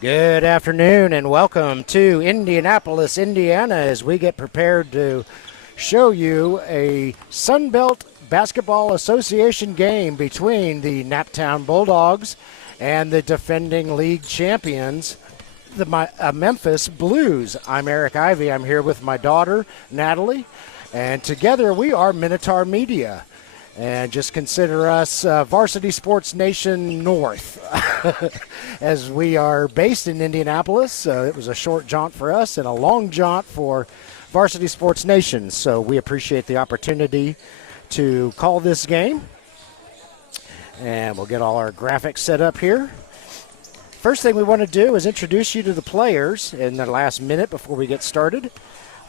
Good afternoon and welcome to Indianapolis, Indiana, as we get prepared to show you a Sunbelt Basketball Association game between the Naptown Bulldogs and the defending league champions, the Memphis Blues. I'm Eric Ivey. I'm here with my daughter, Natalie, and together we are Minotaur Media. And just consider us Varsity Sports Nation North, as we are based in Indianapolis. It was a short jaunt for us and a long jaunt for Varsity Sports Nation. So we appreciate the opportunity to call this game. And we'll get all our graphics set up here. First thing we want to do is introduce you to the players in the last minute before we get started.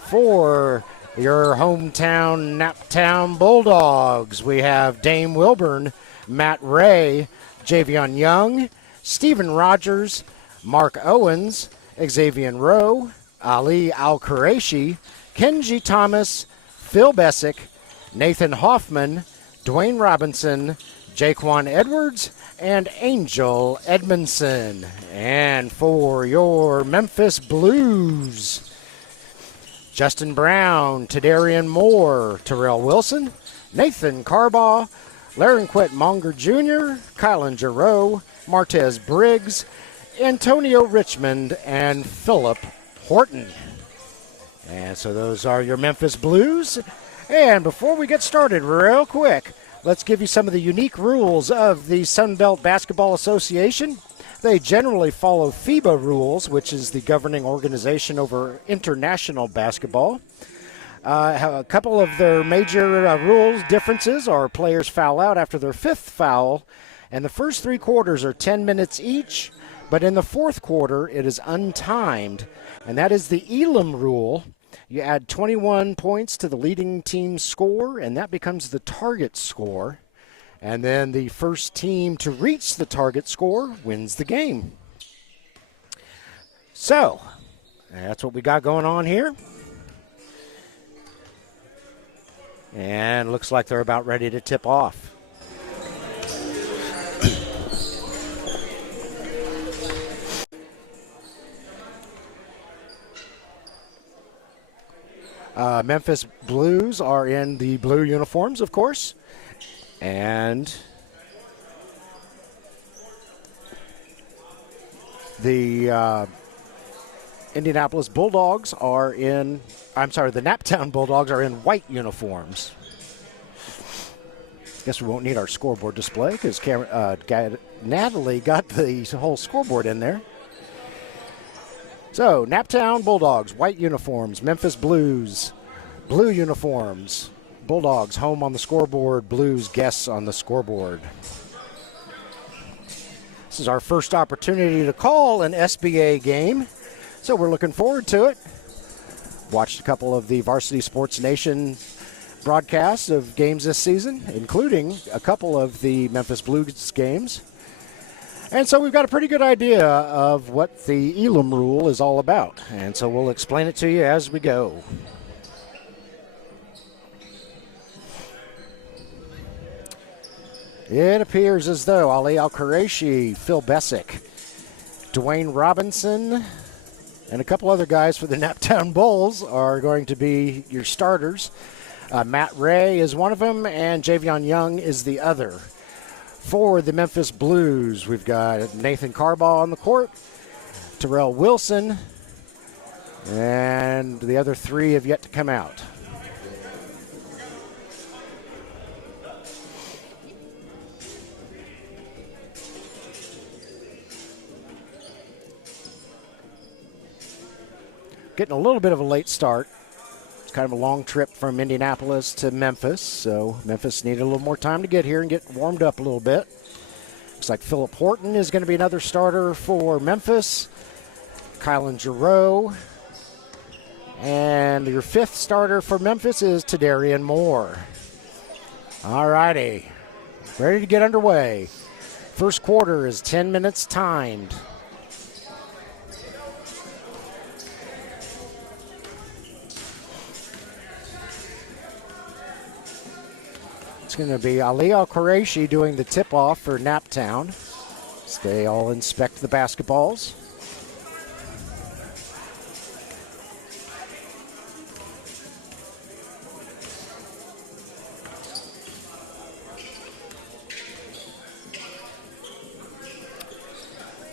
For your hometown Naptown Bulldogs, we have Dame Wilburn, Matt Ray, Javion Young, Stephen Rogers, Mark Owens, Xavier Rowe, Ali Al-Qureshi, Kenji Thomas, Phil Bessick, Nathan Hoffman, Dwayne Robinson, Jaquan Edwards, and Angel Edmondson. And for your Memphis Blues, Justin Brown, Tadarian Moore, Terrell Wilson, Nathan Carbaugh, Larenquet Monger Jr., Kylan Giroux, Martez Briggs, Antonio Richmond, and Philip Horton. And so those are your Memphis Blues. And before we get started, real quick, let's give you some of the unique rules of the Sunbelt Basketball Association. They generally follow FIBA rules, which is the governing organization over international basketball. A couple of their major rules differences are players foul out after their fifth foul, and the first three quarters are 10 minutes each, but in the fourth quarter it is untimed, and that is the Elam rule. You add 21 points to the leading team's score, and that becomes the target score. And then the first team to reach the target score wins the game. So, that's what we got going on here. And looks like they're about ready to tip off. Memphis Blues are in the blue uniforms, of course. And the Indianapolis Bulldogs are the Naptown Bulldogs are in white uniforms. Guess we won't need our scoreboard display because Natalie got the whole scoreboard in there. So, Naptown Bulldogs, white uniforms. Memphis Blues, blue uniforms. Bulldogs home on the scoreboard, Blues guests on the scoreboard. This is our first opportunity to call an SBA game, so we're looking forward to it. Watched a couple of the Varsity Sports Nation broadcasts of games this season, including a couple of the Memphis Blues games. And so we've got a pretty good idea of what the Elam rule is all about, and so we'll explain it to you as we go. It appears as though Ali Al-Qureshi, Phil Bessick, Dwayne Robinson, and a couple other guys for the Naptown Bulls are going to be your starters. Matt Ray is one of them, and Javion Young is the other. For the Memphis Blues, we've got Nathan Carbaugh on the court, Terrell Wilson, and the other three have yet to come out. Getting a little bit of a late start. It's kind of a long trip from Indianapolis to Memphis, so Memphis needed a little more time to get here and get warmed up a little bit. Looks like Philip Horton is going to be another starter for Memphis. Kylan Giroux. And your fifth starter for Memphis is Tadarian Moore. All righty. Ready to get underway. First quarter is 10 minutes timed. It's going to be Ali Al-Qureshi doing the tip-off for Naptown. They all inspect the basketballs.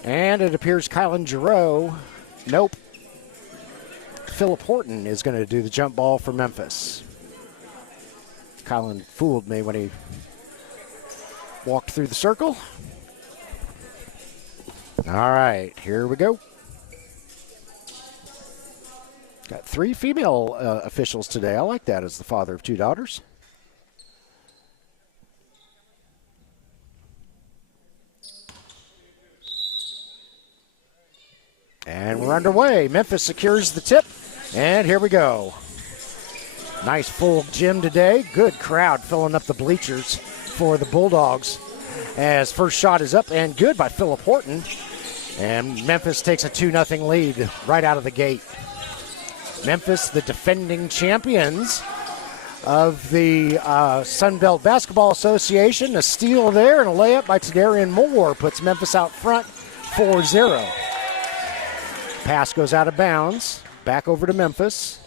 And it appears Kylan Giroux, nope. Philip Horton is going to do the jump ball for Memphis. Kylan fooled me when he walked through the circle. All right, here we go. Got 3 female officials today. I like that as the father of 2 daughters. And we're underway. Memphis secures the tip, and here we go. Nice full gym today. Good crowd filling up the bleachers for the Bulldogs. As first shot is up and good by Philip Horton. And Memphis takes a 2-0 lead right out of the gate. Memphis, the defending champions of the Sunbelt Basketball Association. A steal there and a layup by Tadarian Moore puts Memphis out front 4-0. Pass goes out of bounds. Back over to Memphis.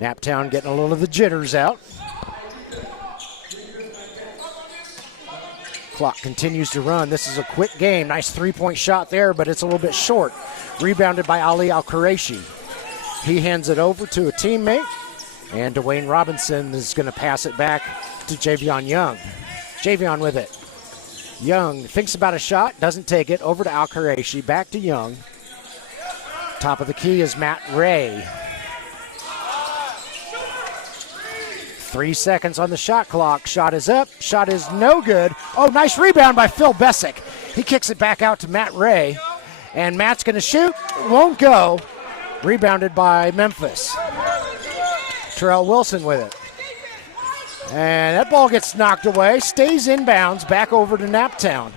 Naptown getting a little of the jitters out. Clock continues to run. This is a quick game. Nice 3-point shot there, but it's a little bit short. Rebounded by Ali Al-Qureshi. He hands it over to a teammate, and Dwayne Robinson is going to pass it back to Javion Young. Javion with it. Young thinks about a shot, doesn't take it. Over to Al-Qureshi, back to Young. Top of the key is Matt Ray. 3 seconds on the shot clock. Shot is up. Shot is no good. Oh, nice rebound by Phil Bessick. He kicks it back out to Matt Ray. And Matt's going to shoot. Won't go. Rebounded by Memphis. Terrell Wilson with it. And that ball gets knocked away. Stays inbounds. Back over to Naptown.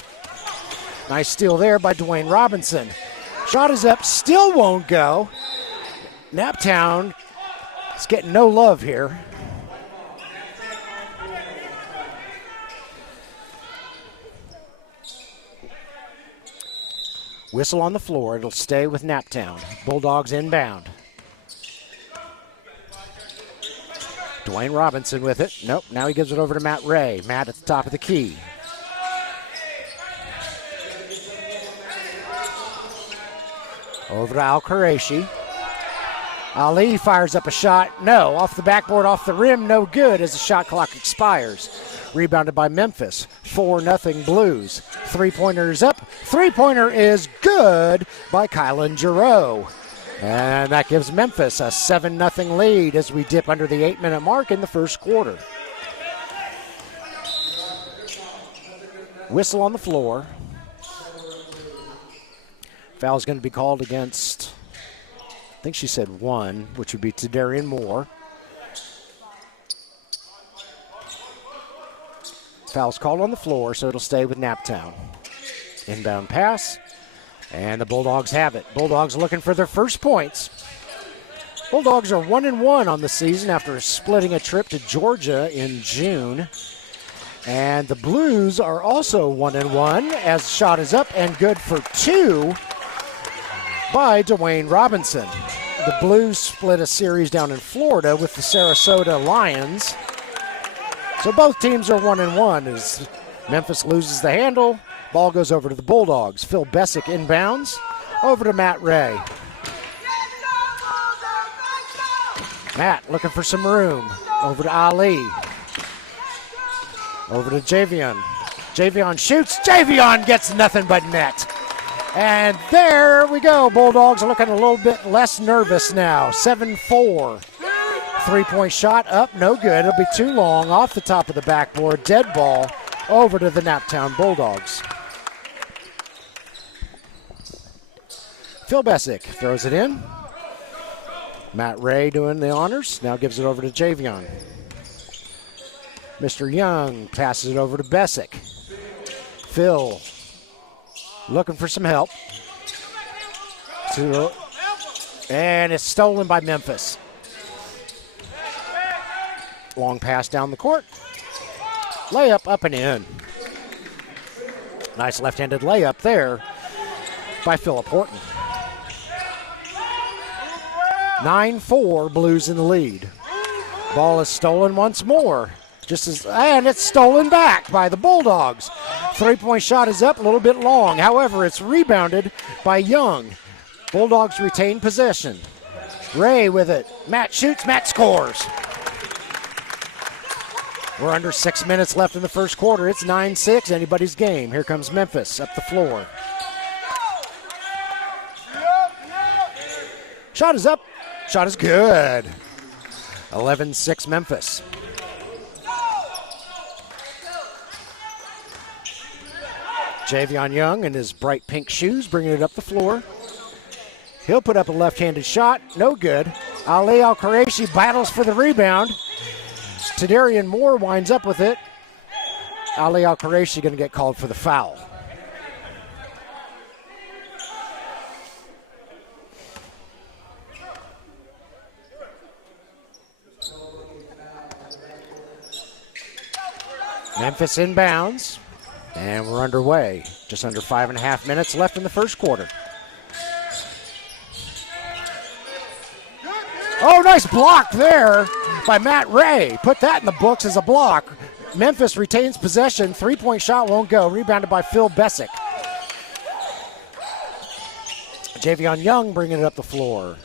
Nice steal there by Dwayne Robinson. Shot is up. Still won't go. Naptown is getting no love here. Whistle on the floor. It'll stay with Naptown. Bulldogs inbound. Dwayne Robinson with it. Nope, now he gives it over to Matt Ray. Matt at the top of the key. Over to Al-Qureshi. Ali fires up a shot. No, off the backboard, off the rim. No good as the shot clock expires. Rebounded by Memphis. 4-0 Blues. 3-pointer is up. 3-pointer is good by Kylan Giroux. And that gives Memphis a 7-0 lead as we dip under the 8-minute mark in the first quarter. Whistle on the floor. Foul's going to be called against, I think she said 1, which would be Tadarian Moore. Foul's called on the floor, so it'll stay with Naptown. Inbound pass, and the Bulldogs have it. Bulldogs looking for their first points. Bulldogs are 1-1 on the season after splitting a trip to Georgia in June. And the Blues are also 1-1 as shot is up and good for 2 by Dwayne Robinson. The Blues split a series down in Florida with the Sarasota Lions. So both teams are 1-1 as Memphis loses the handle. Ball goes over to the Bulldogs. Phil Bessick inbounds. Over to Matt Ray. Matt looking for some room. Over to Ali. Over to Javion. Javion shoots. Javion gets nothing but net. And there we go. Bulldogs are looking a little bit less nervous now. 7-4. 3-point shot up, no good. It'll be too long off the top of the backboard. Dead ball over to the Naptown Bulldogs. Phil Bessick throws it in. Matt Ray doing the honors. Now gives it over to Javion. Mr. Young passes it over to Bessick. Phil looking for some help. And it's stolen by Memphis. Long pass down the court. Layup up and in. Nice left-handed layup there by Philip Horton. 9-4, Blues in the lead. Ball is stolen once more. And it's stolen back by the Bulldogs. Three-point shot is up, a little bit long. However, it's rebounded by Young. Bulldogs retain possession. Ray with it. Matt shoots, Matt scores. We're under 6 minutes left in the first quarter. It's 9-6, anybody's game. Here comes Memphis up the floor. Shot is up. Shot is good. 11-6 Memphis. Javion Young in his bright pink shoes bringing it up the floor. He'll put up a left-handed shot. No good. Ali Al-Quraishi battles for the rebound. Tadarian Moore winds up with it. Ali Al-Quraishi going to get called for the foul. Memphis inbounds, and we're underway. Just under 5.5 minutes left in the first quarter. Oh, nice block there by Matt Ray. Put that in the books as a block. Memphis retains possession. Three-point shot won't go. Rebounded by Phil Bessick. Javion Young bringing it up the floor.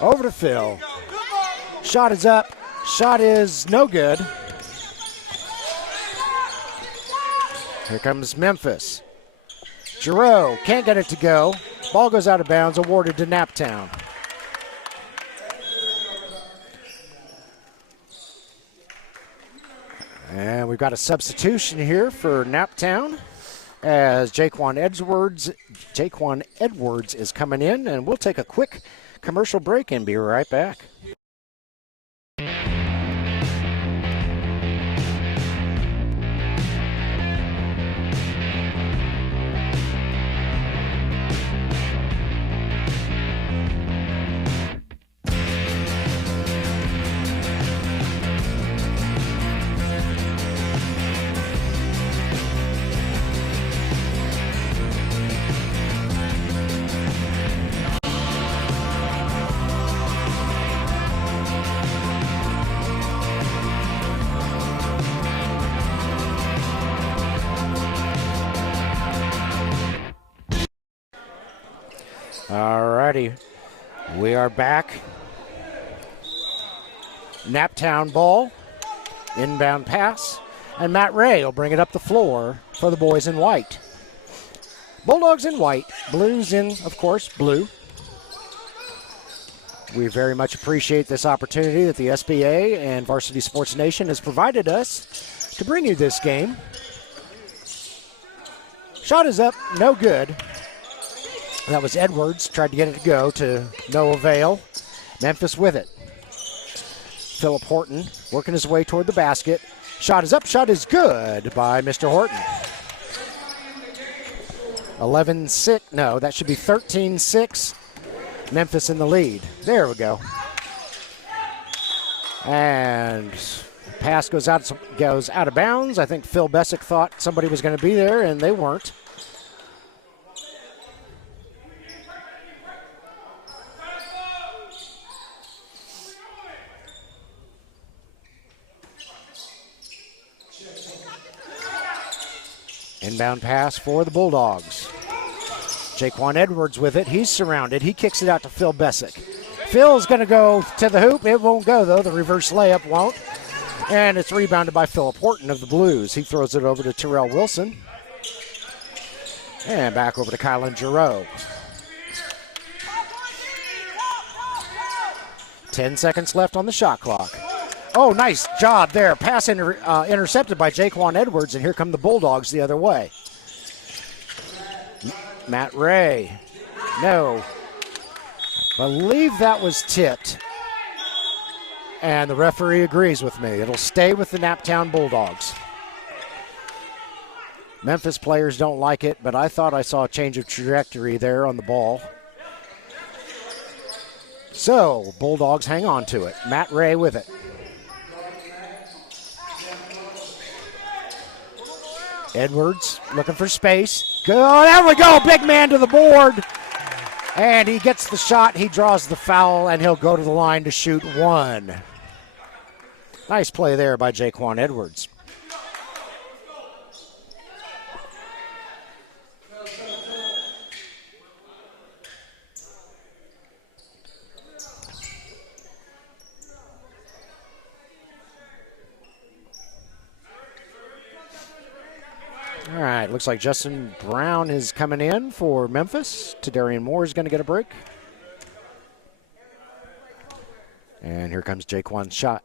Over to Phil. Shot is up. Shot is no good. Here comes Memphis. Giroux can't get it to go. Ball goes out of bounds, awarded to Naptown. And we've got a substitution here for Naptown as Jaquan Edwards is coming in, and we'll take a quick commercial break and be right back. Alrighty, we are back. Naptown ball, inbound pass, and Matt Ray will bring it up the floor for the boys in white. Bulldogs in white, Blues in, of course, blue. We very much appreciate this opportunity that the SBA and Varsity Sports Nation has provided us to bring you this game. Shot is up, no good. That was Edwards, tried to get it to go to no avail. Memphis with it. Philip Horton working his way toward the basket. Shot is up, shot is good by Mr. Horton. 11-6, no, that should be 13-6. Memphis in the lead. There we go. And pass goes out of bounds. I think Phil Bessick thought somebody was going to be there, and they weren't. Inbound pass for the Bulldogs. Jaquan Edwards with it. He's surrounded. He kicks it out to Phil Bessick. Phil's going to go to the hoop. It won't go, though. The reverse layup won't. And it's rebounded by Philip Horton of the Blues. He throws it over to Terrell Wilson. And back over to Kylan Giroux. 10 seconds left on the shot clock. Oh, nice job there. Pass intercepted by Jaquan Edwards, and here come the Bulldogs the other way. Matt Ray. No. Believe that was tipped. And the referee agrees with me. It'll stay with the Naptown Bulldogs. Memphis players don't like it, but I thought I saw a change of trajectory there on the ball. So, Bulldogs hang on to it. Matt Ray with it. Edwards looking for space. Good. There we go. Big man to the board. And he gets the shot. He draws the foul, and he'll go to the line to shoot one. Nice play there by Jaquan Edwards. All right, looks like Justin Brown is coming in for Memphis. Tadarian Moore is going to get a break. And here comes Jaquan's shot.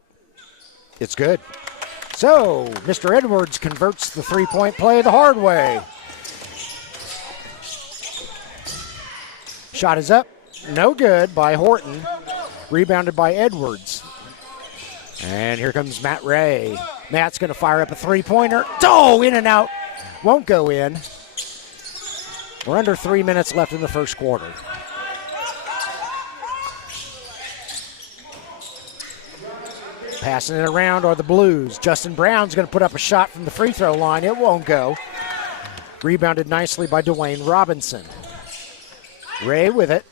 It's good. So, Mr. Edwards converts the three-point play the hard way. Shot is up. No good by Horton. Rebounded by Edwards. And here comes Matt Ray. Matt's going to fire up a three-pointer. Oh, in and out. Won't go in. We're under 3 minutes left in the first quarter. Passing it around are the Blues. Justin Brown's going to put up a shot from the free throw line. It won't go. Rebounded nicely by Dwayne Robinson. Ray with it.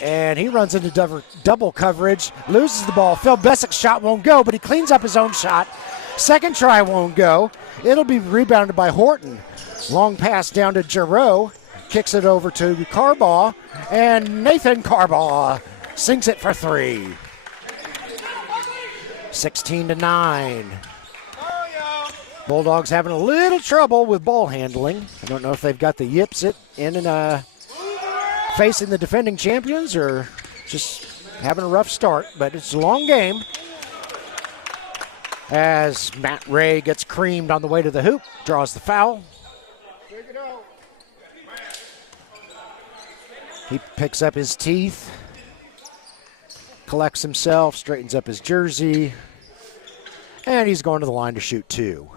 And he runs into double coverage. Loses the ball. Phil Bessick's shot won't go, but he cleans up his own shot. Second try won't go. It'll be rebounded by Horton. Long pass down to Giroux. Kicks it over to Carbaugh. And Nathan Carbaugh sinks it for three. 16-9. Bulldogs having a little trouble with ball handling. I don't know if they've got the yips in and facing the defending champions or just having a rough start, but it's a long game. As Matt Ray gets creamed on the way to the hoop, draws the foul. He picks up his teeth, collects himself, straightens up his jersey, and he's going to the line to shoot two.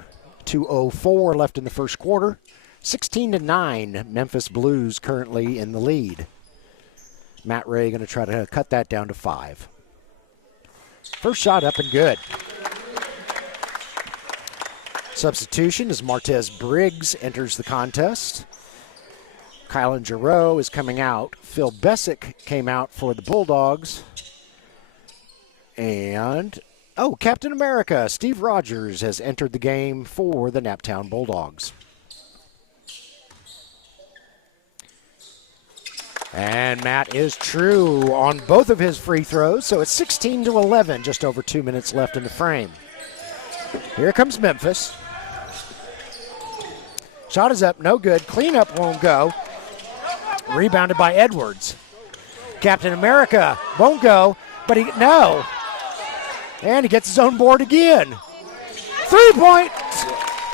2:04 left in the first quarter. 16-9, Memphis Blues currently in the lead. Matt Ray going to try to cut that down to 5. First shot up and good. Substitution as Martez Briggs enters the contest. Kylan Giroux is coming out. Phil Bessick came out for the Bulldogs. And, Captain America, Steve Rogers has entered the game for the Naptown Bulldogs. And Matt is true on both of his free throws, so it's 16-11, just over 2 minutes left in the frame. Here comes Memphis. Shot is up, no good. Cleanup won't go. Rebounded by Edwards. Captain America won't go, but no. And he gets his own board again. 3-point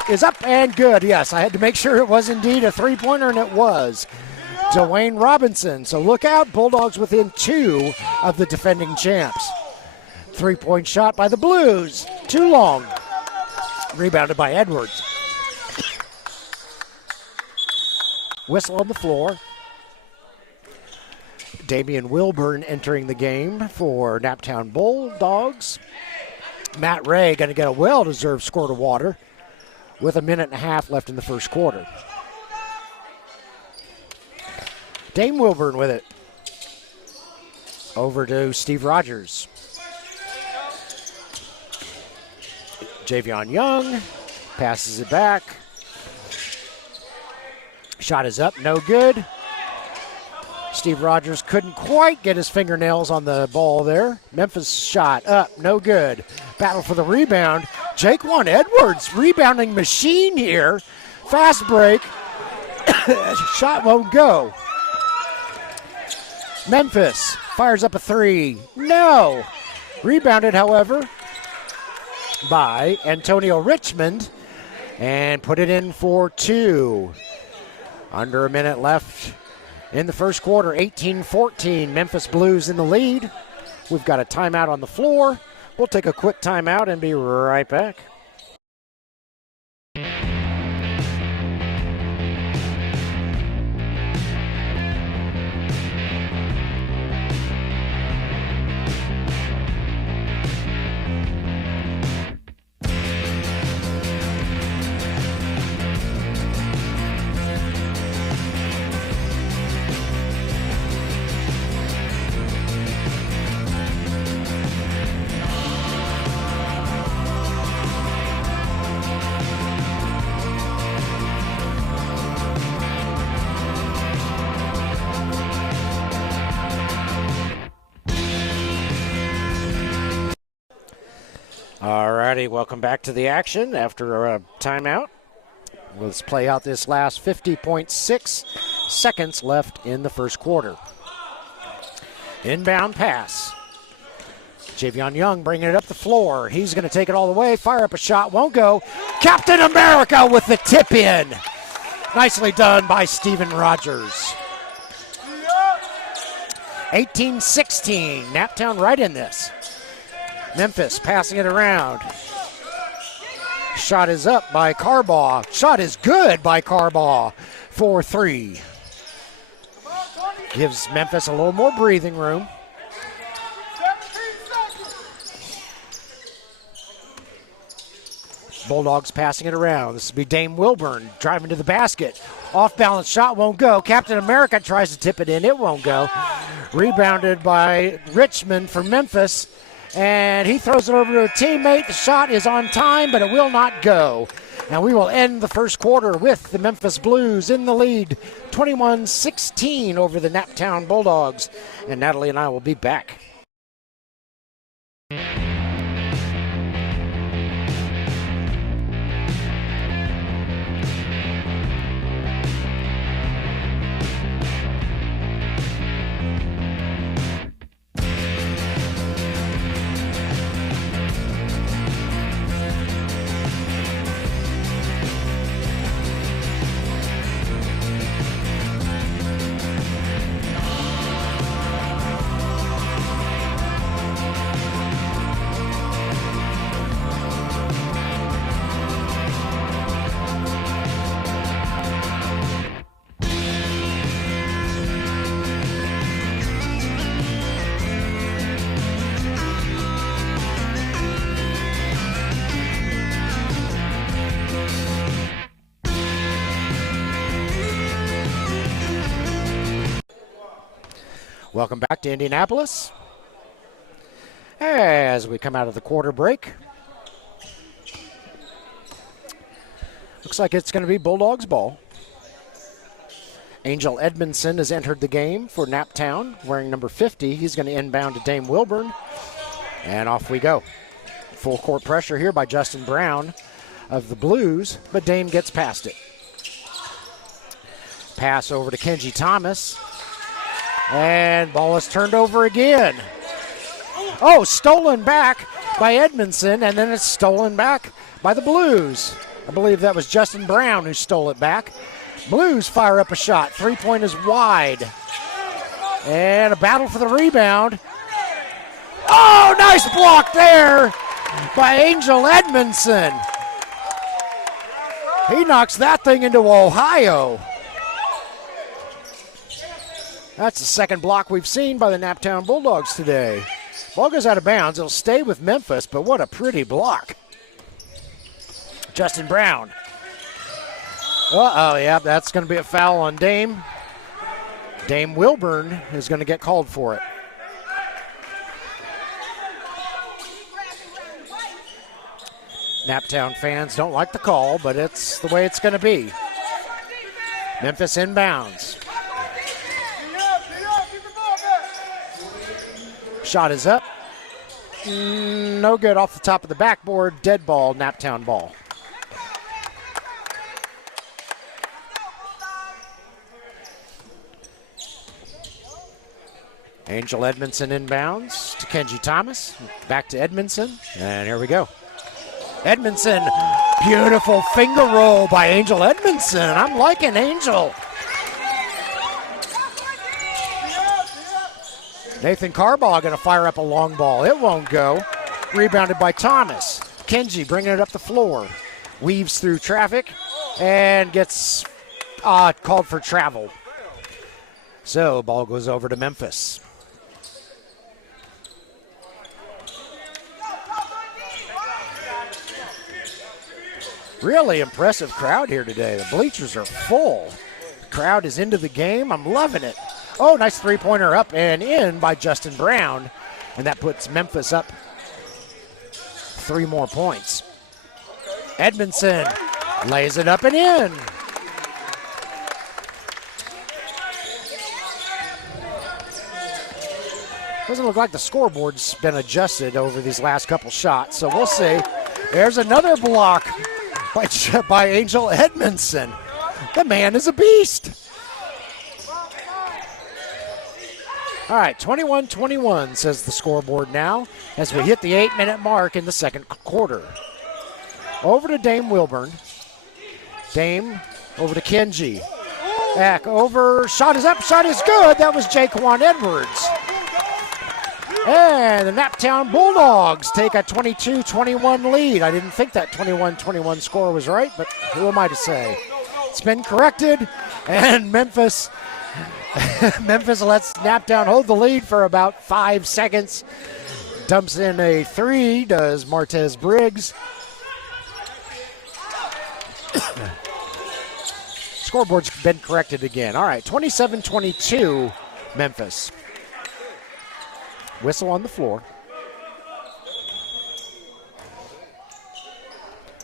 is up and good. Yes, I had to make sure it was indeed a three-pointer, and it was. Dwayne Robinson. So look out, Bulldogs within 2 of the defending champs. 3-point shot by the Blues. Too long. Rebounded by Edwards. Whistle on the floor. Damian Wilburn entering the game for Naptown Bulldogs. Matt Ray going to get a well-deserved squirt of water with 1.5 minutes left in the first quarter. Dame Wilburn with it. Over to Steve Rogers. Javion Young passes it back. Shot is up, no good. Steve Rogers couldn't quite get his fingernails on the ball there. Memphis shot up, no good. Battle for the rebound. Jaquan Edwards, rebounding machine here. Fast break. Shot won't go. Memphis fires up a three. No. Rebounded, however, by Antonio Richmond and put it in for 2. Under 1 minute left in the first quarter. 18-14, Memphis Blues in the lead. We've got a timeout on the floor. We'll take a quick timeout and be right back. righty, welcome back to the action after a timeout. Let's play out this last 50.6 seconds left in the first quarter. Inbound pass. Javion Young bringing it up the floor. He's going to take it all the way, fire up a shot, won't go. Captain America with the tip in. Nicely done by Steven Rogers. 18-16, Naptown right in this. Memphis passing it around. Shot is up by Carbaugh. Shot is good by Carbaugh for 3. Gives Memphis a little more breathing room. Bulldogs passing it around. This will be Dame Wilburn driving to the basket. Off balance shot won't go. Captain America tries to tip it in. It won't go. Rebounded by Richmond for Memphis. And he throws it over to a teammate. The shot is on time, but it will not go. And we will end the first quarter with the Memphis Blues in the lead, 21-16 over the Naptown Bulldogs. And Natalie and I will be back. Welcome back to Indianapolis. As we come out of the quarter break, looks like it's going to be Bulldogs ball. Angel Edmondson has entered the game for Naptown, wearing number 50. He's going to inbound to Dame Wilburn, and off we go. Full court pressure here by Justin Brown of the Blues, but Dame gets past it. Pass over to Kenji Thomas. And ball is turned over again. Oh, stolen back by Edmondson, and then it's stolen back by the Blues. I believe that was Justin Brown who stole it back. Blues fire up a shot. 3-point is wide. And a battle for the rebound. Oh, nice block there by Angel Edmondson. He knocks that thing into Ohio. That's the second block we've seen by the Naptown Bulldogs today. Ball goes out of bounds. It'll stay with Memphis, but what a pretty block. Justin Brown. Uh-oh, yeah, that's going to be a foul on Dame. Dame Wilburn is going to get called for it. Naptown fans don't like the call, but it's the way it's going to be. Memphis inbounds. Shot is up. No good off the top of the backboard. Dead ball, Naptown ball. Angel Edmondson inbounds to Kenji Thomas. Back to Edmondson. And here we go. Edmondson. Beautiful finger roll by Angel Edmondson. I'm liking Angel. Nathan Carbaugh going to fire up a long ball. It won't go. Rebounded by Thomas. Kenji bringing it up the floor. Weaves through traffic and gets called for travel. So ball goes over to Memphis. Really impressive crowd here today. The bleachers are full. The crowd is into the game. I'm loving it. Oh, nice three-pointer up and in by Justin Brown. And that puts Memphis up 3 more points. Edmondson lays it up and in. Doesn't look like the scoreboard's been adjusted over these last couple shots, so we'll see. There's another block by Angel Edmondson. The man is a beast. All right, 21-21 says the scoreboard now as we hit the 8-minute mark in the second quarter. Over to Dame Wilburn. Dame over to Kenji. Back over. Shot is up. Shot is good. That was Jaquan Edwards. And the Naptown Bulldogs take a 22-21 lead. I didn't think that 21-21 score was right, but who am I to say? It's been corrected, and Memphis lets Naptown hold the lead for about 5 seconds. Dumps in a three, does Martez Briggs. Scoreboard's been corrected again. All right, 27-22 Memphis. Whistle on the floor.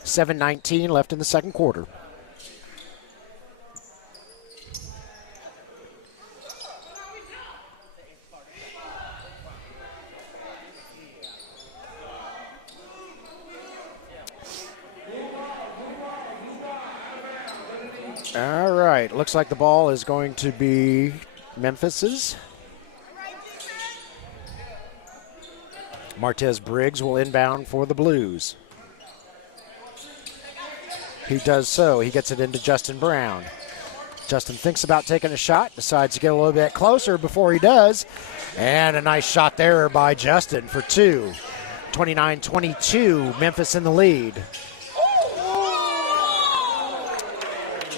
7:19 left in the second quarter. All right, looks like the ball is going to be Memphis's. Martez Briggs will inbound for the Blues. He does so. He gets it into Justin Brown. Justin thinks about taking a shot, decides to get a little bit closer before he does. And a nice shot there by Justin for two. 29-22, Memphis in the lead.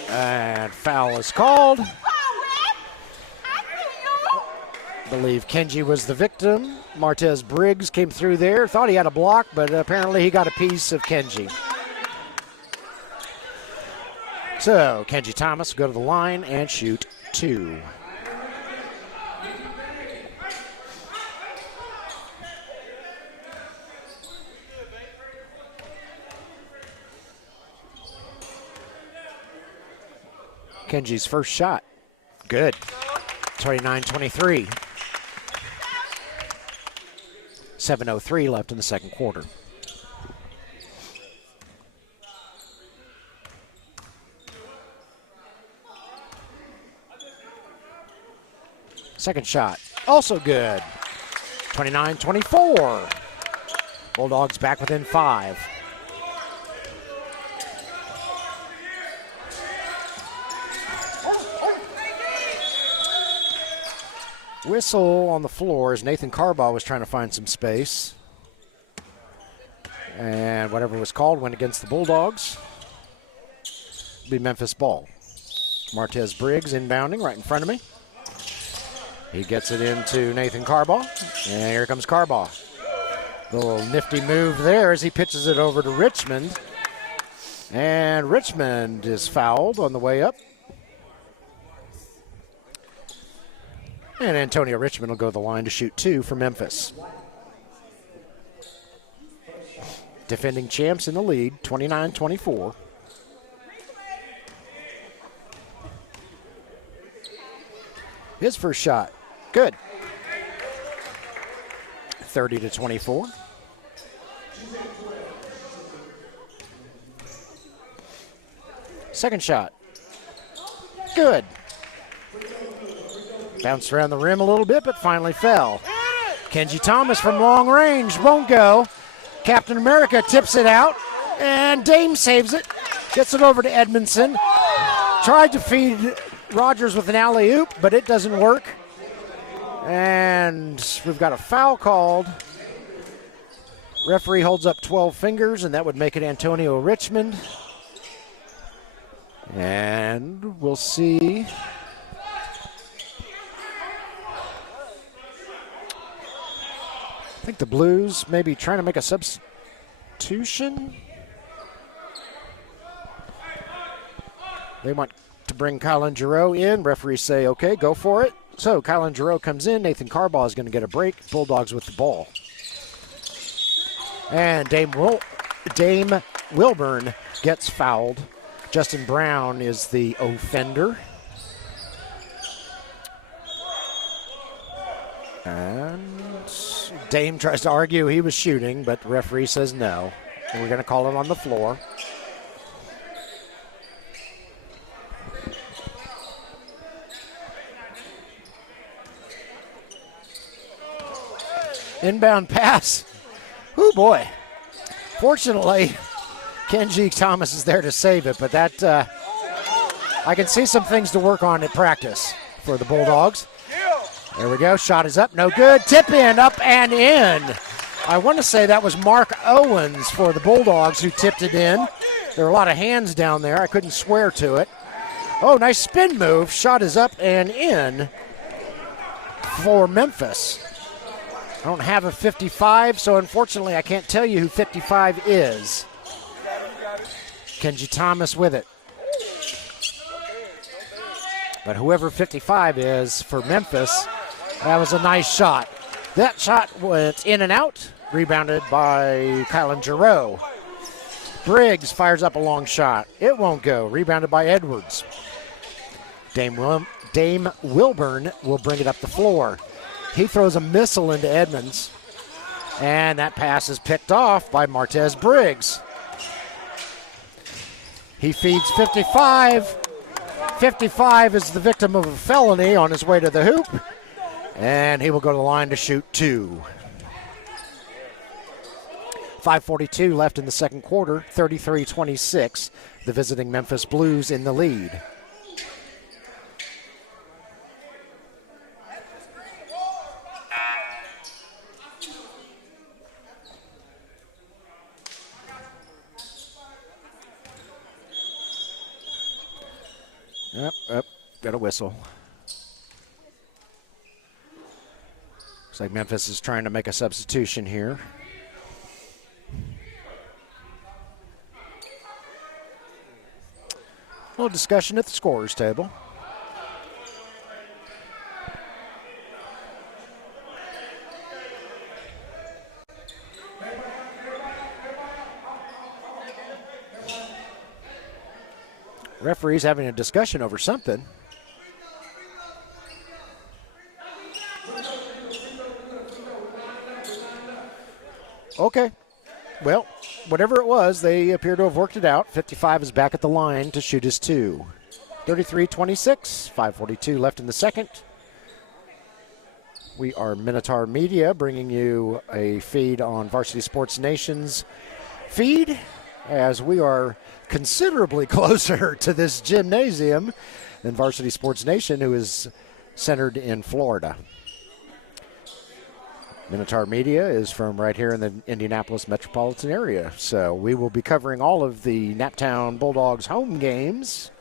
And foul is called. I believe Kenji was the victim. Martez Briggs came through there, thought he had a block, but apparently he got a piece of Kenji. So Kenji Thomas will go to the line and shoot two. Kenji's first shot, good. 29-23. 7:03 left in the second quarter. Second shot, also good. 29-24. Bulldogs back within 5. Whistle on the floor as Nathan Carbaugh was trying to find some space. And whatever was called went against the Bulldogs. It'll be Memphis ball. Martez Briggs inbounding right in front of me. He gets it into Nathan Carbaugh. And here comes Carbaugh. Little nifty move there as he pitches it over to Richmond. And Richmond is fouled on the way up. And Antonio Richmond will go to the line to shoot two for Memphis. Defending champs in the lead, 29-24. His first shot, good. 30-24. Second shot, good. Bounced around the rim a little bit, but finally fell. Kenji Thomas from long range won't go. Captain America tips it out, and Dame saves it. Gets it over to Edmondson. Tried to feed Rogers with an alley-oop, but it doesn't work. And we've got a foul called. Referee holds up 12 fingers, and that would make it Antonio Richmond. And we'll see. I think the Blues maybe trying to make a substitution. They want to bring Kylan Giroux in. Referees say, okay, go for it. So Kylan Giroux comes in. Nathan Carbaugh is going to get a break. Bulldogs with the ball. And Dame Wilburn gets fouled. Justin Brown is the offender. And Dame tries to argue he was shooting, but the referee says no. We're going to call it on the floor. Inbound pass. Oh boy. Fortunately, Kenji Thomas is there to save it, but that I can see some things to work on at practice for the Bulldogs. There we go. Shot is up. No good. Tip in. Up and in. I want to say that was Mark Owens for the Bulldogs who tipped it in. There were a lot of hands down there. I couldn't swear to it. Oh, nice spin move. Shot is up and in for Memphis. I don't have a 55, so unfortunately I can't tell you who 55 is. Kenji Thomas with it. But whoever 55 is for Memphis, that was a nice shot. That shot went in and out, rebounded by Kylan Giroux. Briggs fires up a long shot. It won't go. Rebounded by Edwards. Dame Wilburn will bring it up the floor. He throws a missile into Edmonds, and that pass is picked off by Martez Briggs. He feeds 55. 55 is the victim of a felony on his way to the hoop, and he will go to the line to shoot 2. 5:42 left in the second quarter, 33-26. The visiting Memphis Blues in the lead. Yep, got a whistle. Looks like Memphis is trying to make a substitution here. A little discussion at the scorer's table. Referee's having a discussion over something. Okay. Well, whatever it was, they appear to have worked it out. 55 is back at the line to shoot his 2. 33-26, 5:42 left in the second. We are Minotaur Media, bringing you a feed on Varsity Sports Nation's feed, as we are considerably closer to this gymnasium than Varsity Sports Nation, who is centered in Florida. Minotaur Media is from right here in the Indianapolis metropolitan area, so we will be covering all of the Naptown Bulldogs home games,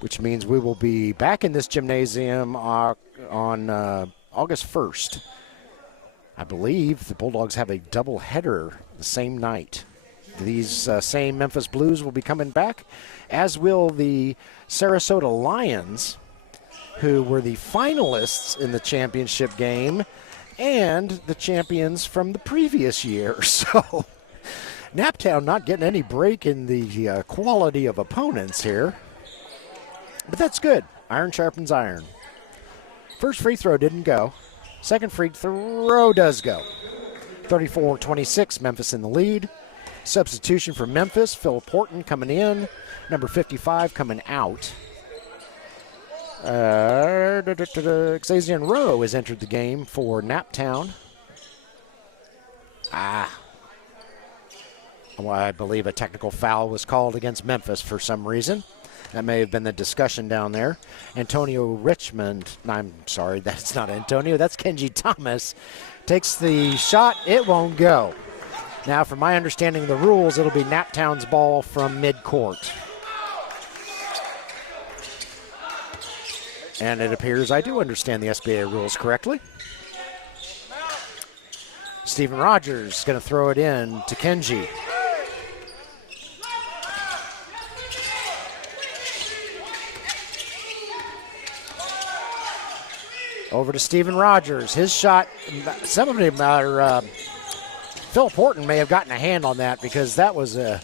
which means we will be back in this gymnasium on August 1st. I believe the Bulldogs have a doubleheader the same night. These same Memphis Blues will be coming back, as will the Sarasota Lions, who were the finalists in the championship game and the champions from the previous year. So Naptown not getting any break in the quality of opponents here. But that's good. Iron sharpens iron. First free throw didn't go. Second free throw does go. 34-26, Memphis in the lead. Substitution for Memphis, Phil Porton coming in. Number 55 coming out. Xazian Rowe has entered the game for Naptown. Well, I believe a technical foul was called against Memphis for some reason. That may have been the discussion down there. Antonio Richmond, I'm sorry, that's not Antonio, that's Kenji Thomas, takes the shot. It won't go. Now, from my understanding of the rules, it'll be Naptown's ball from midcourt. And it appears I do understand the SBA rules correctly. Stephen Rogers is going to throw it in to Kenji. Over to Stephen Rogers. His shot, some of them are, Phil Porton may have gotten a hand on that because that was a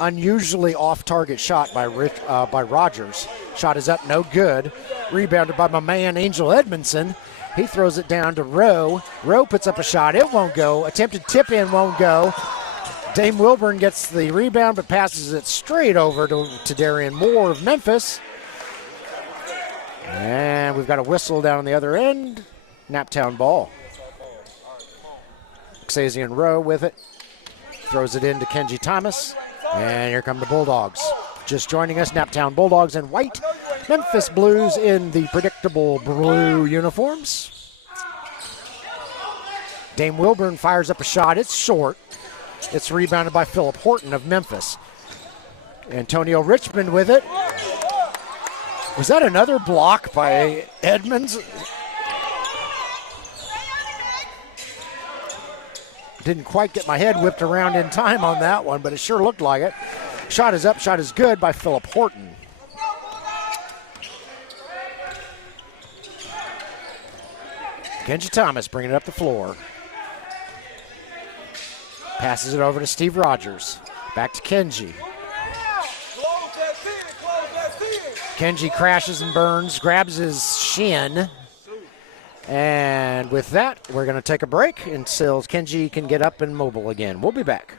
unusually off-target shot by Rogers. Shot is up, no good. Rebounded by my man, Angel Edmondson. He throws it down to Rowe. Rowe puts up a shot. It won't go. Attempted tip in won't go. Dame Wilburn gets the rebound but passes it straight over to Darian Moore of Memphis. And we've got a whistle down on the other end. Naptown ball. Xazian Rowe with it. Throws it into Kenji Thomas. And here come the Bulldogs. Just joining us, Naptown Bulldogs in white. Memphis Blues in the predictable blue uniforms. Dame Wilburn fires up a shot. It's short. It's rebounded by Philip Horton of Memphis. Antonio Richmond with it. Was that another block by Edmonds? Didn't quite get my head whipped around in time on that one, but it sure looked like it. Shot is up, shot is good by Philip Horton. Kenji Thomas bringing it up the floor. Passes it over to Steve Rogers. Back to Kenji. Kenji crashes and burns, grabs his shin. And with that, we're going to take a break until Kenji can get up and mobile again. We'll be back.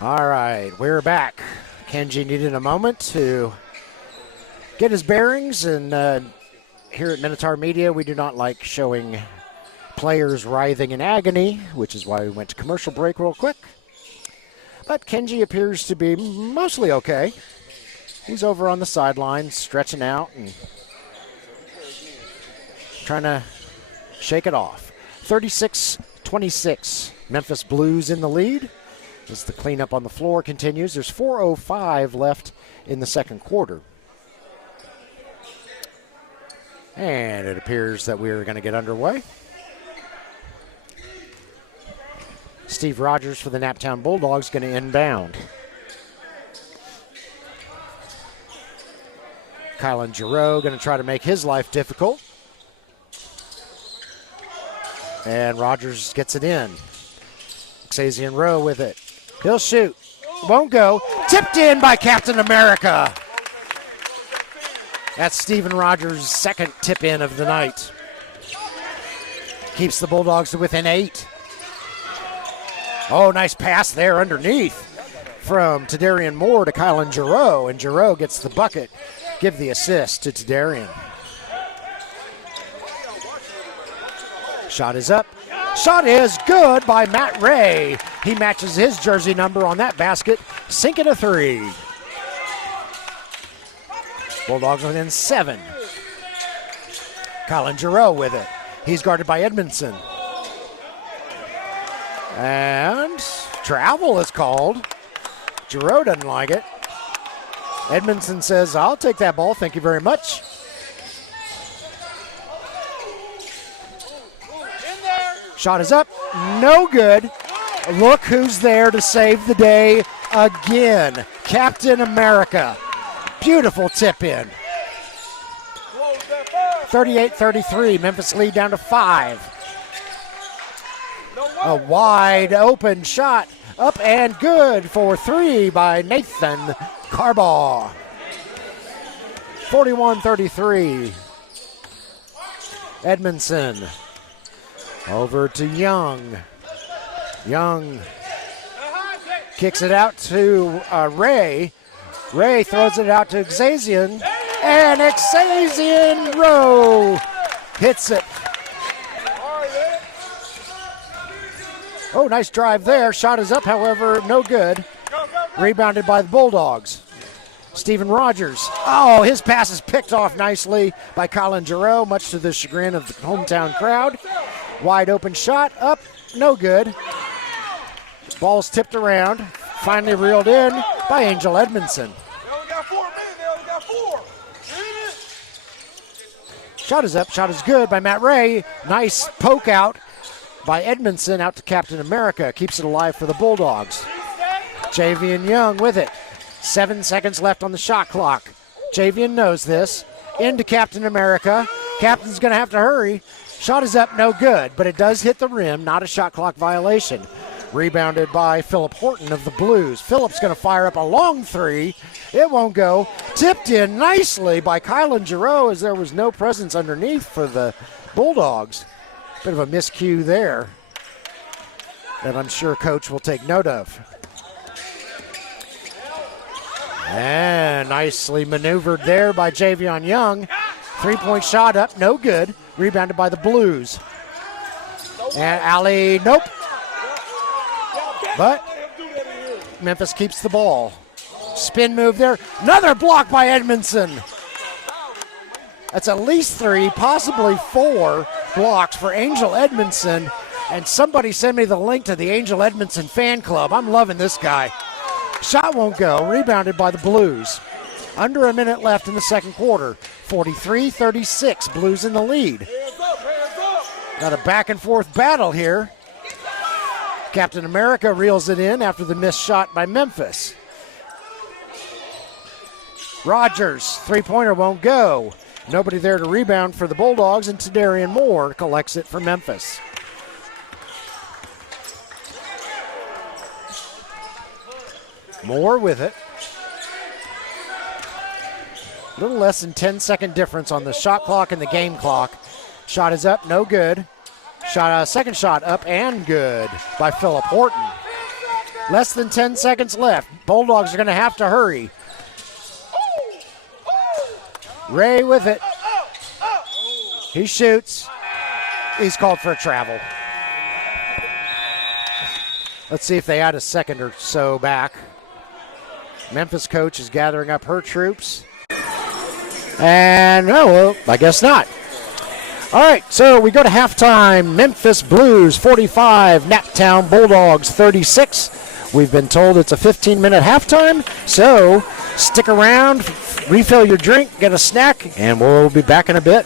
All right, we're back. Kenji needed a moment to get his bearings, and here at Minotaur Media, we do not like showing players writhing in agony, which is why we went to commercial break real quick. But Kenji appears to be mostly okay. He's over on the sideline, stretching out and trying to shake it off. 36-26, Memphis Blues in the lead. As the cleanup on the floor continues, there's 4:05 left in the second quarter. And it appears that we're going to get underway. Steve Rogers for the Naptown Bulldogs going to inbound. Kylan Giroux going to try to make his life difficult. And Rogers gets it in. Xazian Rowe with it. He'll shoot. Won't go. Tipped in by Captain America. That's Steven Rogers' second tip-in of the night. Keeps the Bulldogs to within 8. Oh, nice pass there underneath from Tadarian Moore to Kylan Giroux, and Giroux gets the bucket. Give the assist to Tadarian. Shot is up. Shot is good by Matt Ray. He matches his jersey number on that basket, sinking a 3. Bulldogs within 7. Colin Giroux with it. He's guarded by Edmondson. And travel is called. Giroux doesn't like it. Edmondson says, I'll take that ball, thank you very much. Shot is up, no good. Look who's there to save the day again. Captain America. Beautiful tip in. 38-33, Memphis lead down to 5. A wide open shot, up and good for 3 by Nathan Carbaugh. 41-33. Edmondson. Over to Young. Young kicks it out to Ray. Ray throws it out to Xazian. And Xazian Rowe hits it. Oh, nice drive there. Shot is up, however, no good. Rebounded by the Bulldogs. Steven Rogers. Oh, his pass is picked off nicely by Colin Giroux, much to the chagrin of the hometown crowd. Wide open shot, up, no good. Ball's tipped around, finally reeled in by Angel Edmondson. Shot is up. Shot is good by Matt Ray. Nice poke out by Edmondson out to Captain America. Keeps it alive for the Bulldogs. Javian Young with it. 7 seconds left on the shot clock. Javian knows this. Into Captain America. Captain's going to have to hurry. Shot is up, no good, but it does hit the rim. Not a shot clock violation. Rebounded by Philip Horton of the Blues. Phillip's going to fire up a long three. It won't go. Tipped in nicely by Kylan Giroux as there was no presence underneath for the Bulldogs. Bit of a miscue there that I'm sure Coach will take note of. And nicely maneuvered there by Javion Young. 3-point shot up, no good. Rebounded by the Blues. And alley, nope. But Memphis keeps the ball. Spin move there. Another block by Edmondson. That's at least 3, possibly 4 blocks for Angel Edmondson. And somebody send me the link to the Angel Edmondson fan club. I'm loving this guy. Shot won't go. Rebounded by the Blues. Under a minute left in the second quarter. 43-36. Blues in the lead. Got a back and forth battle here. Captain America reels it in after the missed shot by Memphis. Rogers, three-pointer won't go. Nobody there to rebound for the Bulldogs, and Tadarian Moore collects it for Memphis. Moore with it. A little less than 10-second difference on the shot clock and the game clock. Shot is up, no good. Second shot up and good by Philip Horton. Less than 10 seconds left. Bulldogs are going to have to hurry. Ray with it. He shoots. He's called for a travel. Let's see if they add a second or so back. Memphis coach is gathering up her troops. And, no, well, I guess not. All right, so we go to halftime. Memphis Blues 45, Naptown Bulldogs 36. We've been told it's a 15-minute halftime, so stick around, refill your drink, get a snack, and we'll be back in a bit.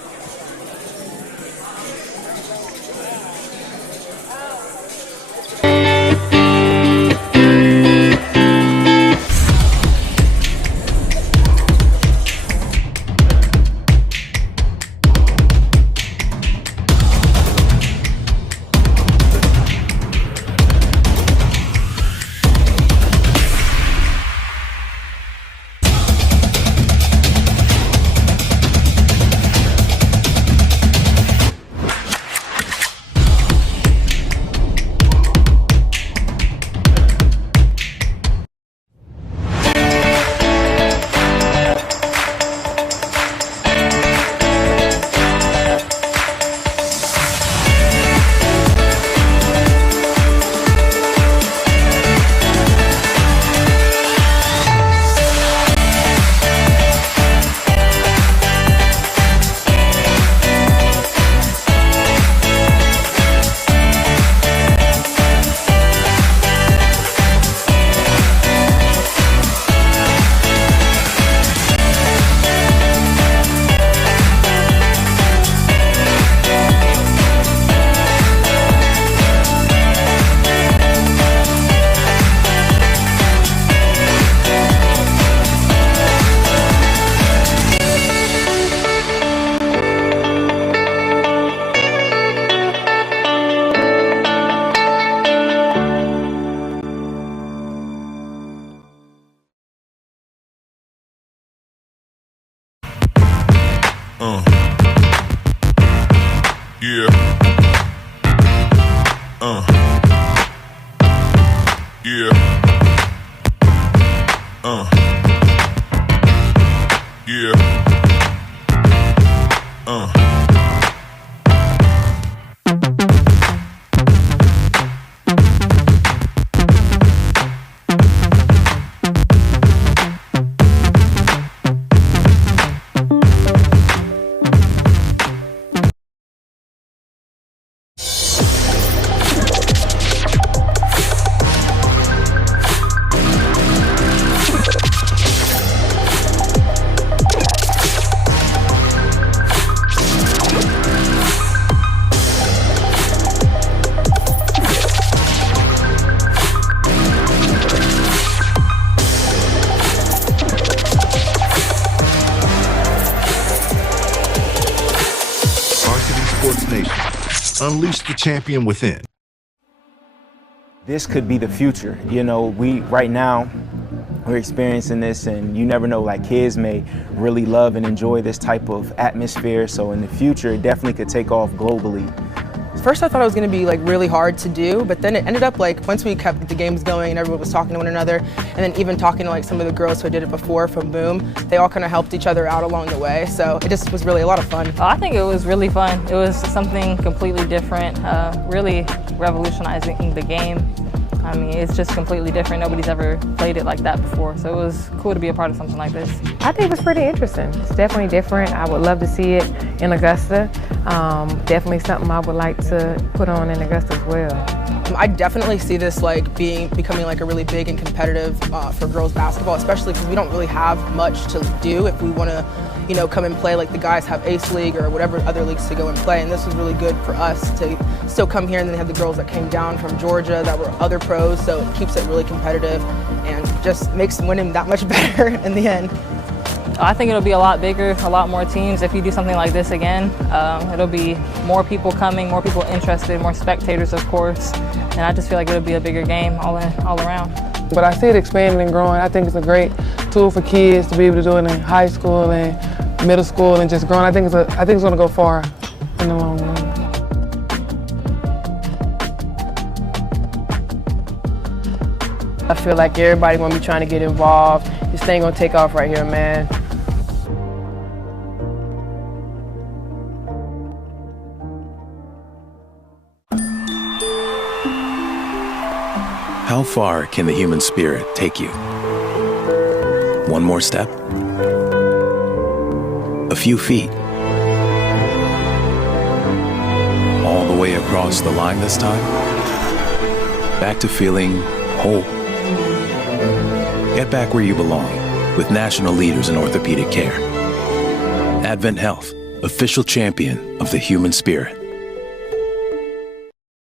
Sports Nation. Unleash the champion within. This could be the future. You know, right now, we're experiencing this, and you never know, like, kids may really love and enjoy this type of atmosphere. So in the future, it definitely could take off globally. First I thought it was going to be like really hard to do, but then it ended up like once we kept the games going and everyone was talking to one another, and then even talking to like some of the girls who did it before from Boom, they all kind of helped each other out along the way. So it just was really a lot of fun. I think it was really fun. It was something completely different, really revolutionizing the game. I mean, it's just completely different. Nobody's ever played it like that before, so it was cool to be a part of something like this. I think it was pretty interesting. It's definitely different. I would love to see it in Augusta. Definitely something I would like to put on in Augusta as well. I definitely see this like becoming like a really big and competitive for girls basketball, especially because we don't really have much to do if we want to, you know, come and play like the guys have Ace League or whatever other leagues to go and play. And this was really good for us to still come here, and then have the girls that came down from Georgia that were other pros, so it keeps it really competitive and just makes winning that much better in the end. I think it'll be a lot bigger, a lot more teams. If you do something like this again, it'll be more people coming, more people interested, more spectators, of course. And I just feel like it'll be a bigger game all around. But I see it expanding and growing. I think it's a great tool for kids to be able to do it in high school and middle school and just growing. I think it's going to go far in the long run. I feel like everybody gonna be trying to get involved. This thing gonna take off right here, man. How far can the human spirit take you? One more step? A few feet? All the way across the line this time? Back to feeling whole. Get back where you belong with national leaders in orthopedic care. Advent Health, official champion of the human spirit.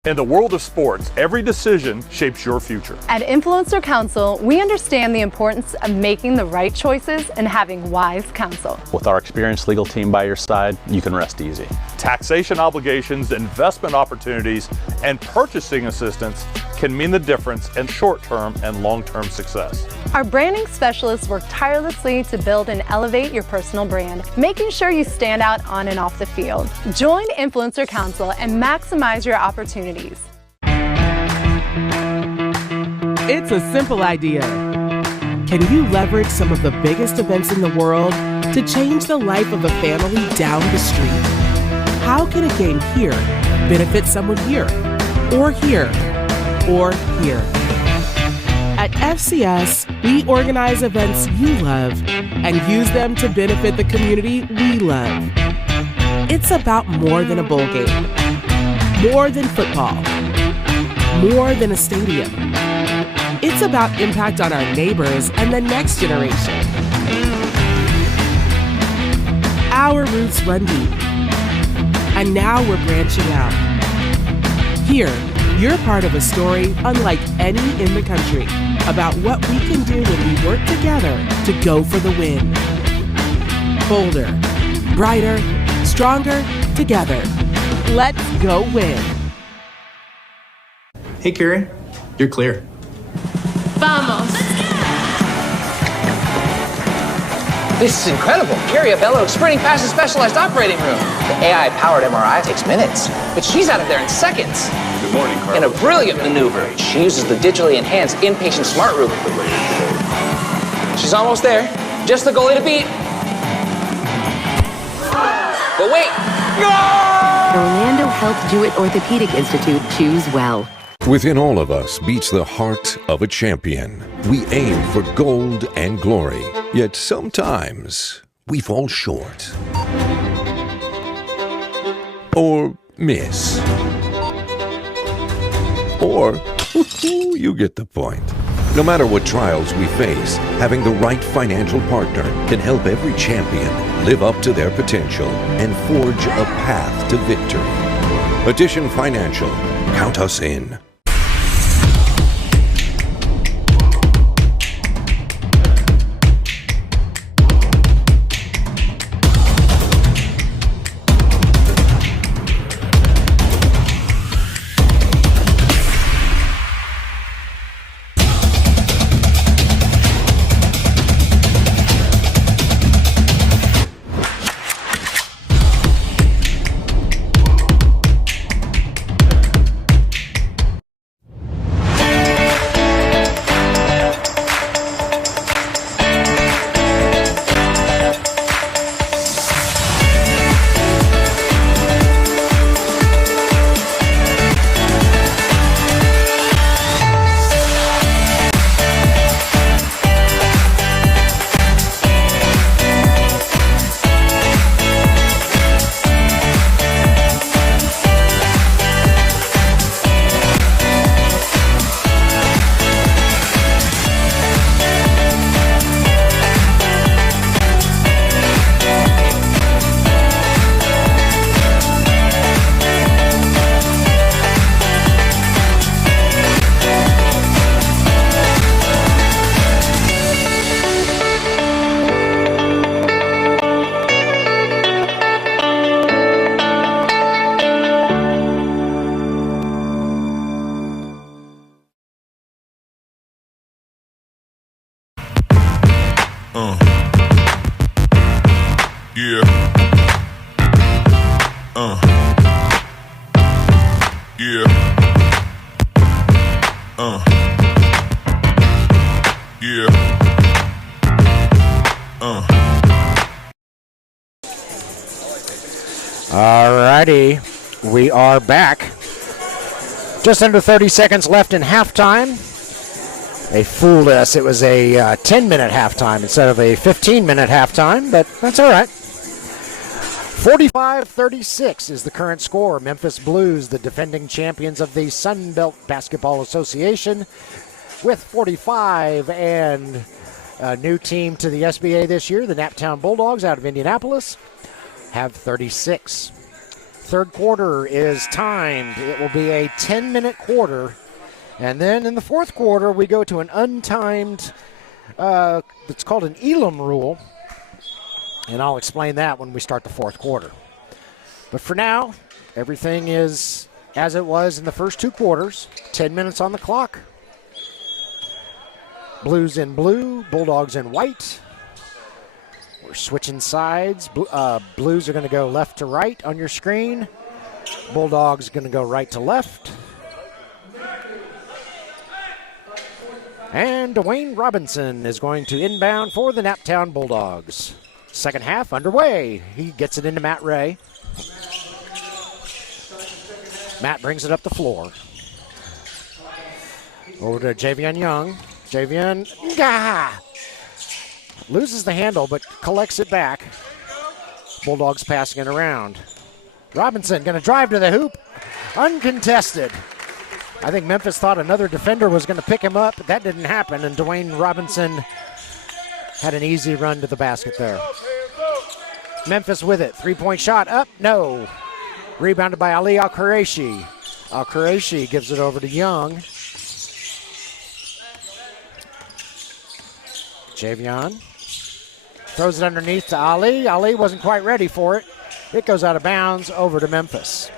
In the world of sports, every decision shapes your future. At Influencer Counsel, we understand the importance of making the right choices and having wise counsel. With our experienced legal team by your side, you can rest easy. Taxation obligations, investment opportunities, and purchasing assistance can mean the difference in short-term and long-term success. Our branding specialists work tirelessly to build and elevate your personal brand, making sure you stand out on and off the field. Join Influencer Counsel and maximize your opportunities. It's a simple idea. Can you leverage some of the biggest events in the world to change the life of a family down the street? How can a game here benefit someone here, or here, or here? At FCS, we organize events you love and use them to benefit the community we love. It's about more than a bowl game, more than football, more than a stadium. It's about impact on our neighbors and the next generation. Our roots run deep, and now we're branching out. Here, you're part of a story unlike any in the country about what we can do when we work together to go for the win. Bolder, brighter, stronger, together. Let's go win. Hey, Karen, you're clear. Vamos. This is incredible. Carrie Abello sprinting past the specialized operating room. The AI-powered MRI takes minutes, but she's out of there in seconds. Good morning, Carl. In a brilliant maneuver, she uses the digitally enhanced inpatient smart room. She's almost there. Just the goalie to beat. But wait. Orlando Health Jewett Orthopedic Institute. Choose well. Within all of us beats the heart of a champion. We aim for gold and glory, yet sometimes we fall short. Or miss. Or, you get the point. No matter what trials we face, having the right financial partner can help every champion live up to their potential and forge a path to victory. Addition Financial. Count us in. All righty, we are back. Just under 30 seconds left in halftime. They fooled us. It was a 10-minute halftime instead of a 15-minute halftime, but that's all right. 45-36 is the current score. Memphis Blues, the defending champions of the Sunbelt Basketball Association, with 45, and a new team to the SBA this year, the Naptown Bulldogs out of Indianapolis, have 36. Third quarter is timed. It will be a 10-minute quarter. And then in the fourth quarter, we go to an untimed, it's called an Elam rule. And I'll explain that when we start the fourth quarter. But for now, everything is as it was in the first two quarters. 10 minutes on the clock. Blues in blue, Bulldogs in white. We're switching sides. Blues are going to go left to right on your screen. Bulldogs going to go right to left. And Dwayne Robinson is going to inbound for the Naptown Bulldogs. Second half underway. He gets it into Matt Ray. Matt brings it up the floor. Over to Javion Young. Javion loses the handle but collects it back. Bulldogs passing it around. Robinson going to drive to the hoop. Uncontested. I think Memphis thought another defender was going to pick him up, but that didn't happen, and Dwayne Robinson had an easy run to the basket there. Memphis with it. Three-point shot up. No. Rebounded by Ali Al-Qureshi. Al-Qureshi gives it over to Young. Javion throws it underneath to Ali. Ali wasn't quite ready for it. It goes out of bounds over to Memphis.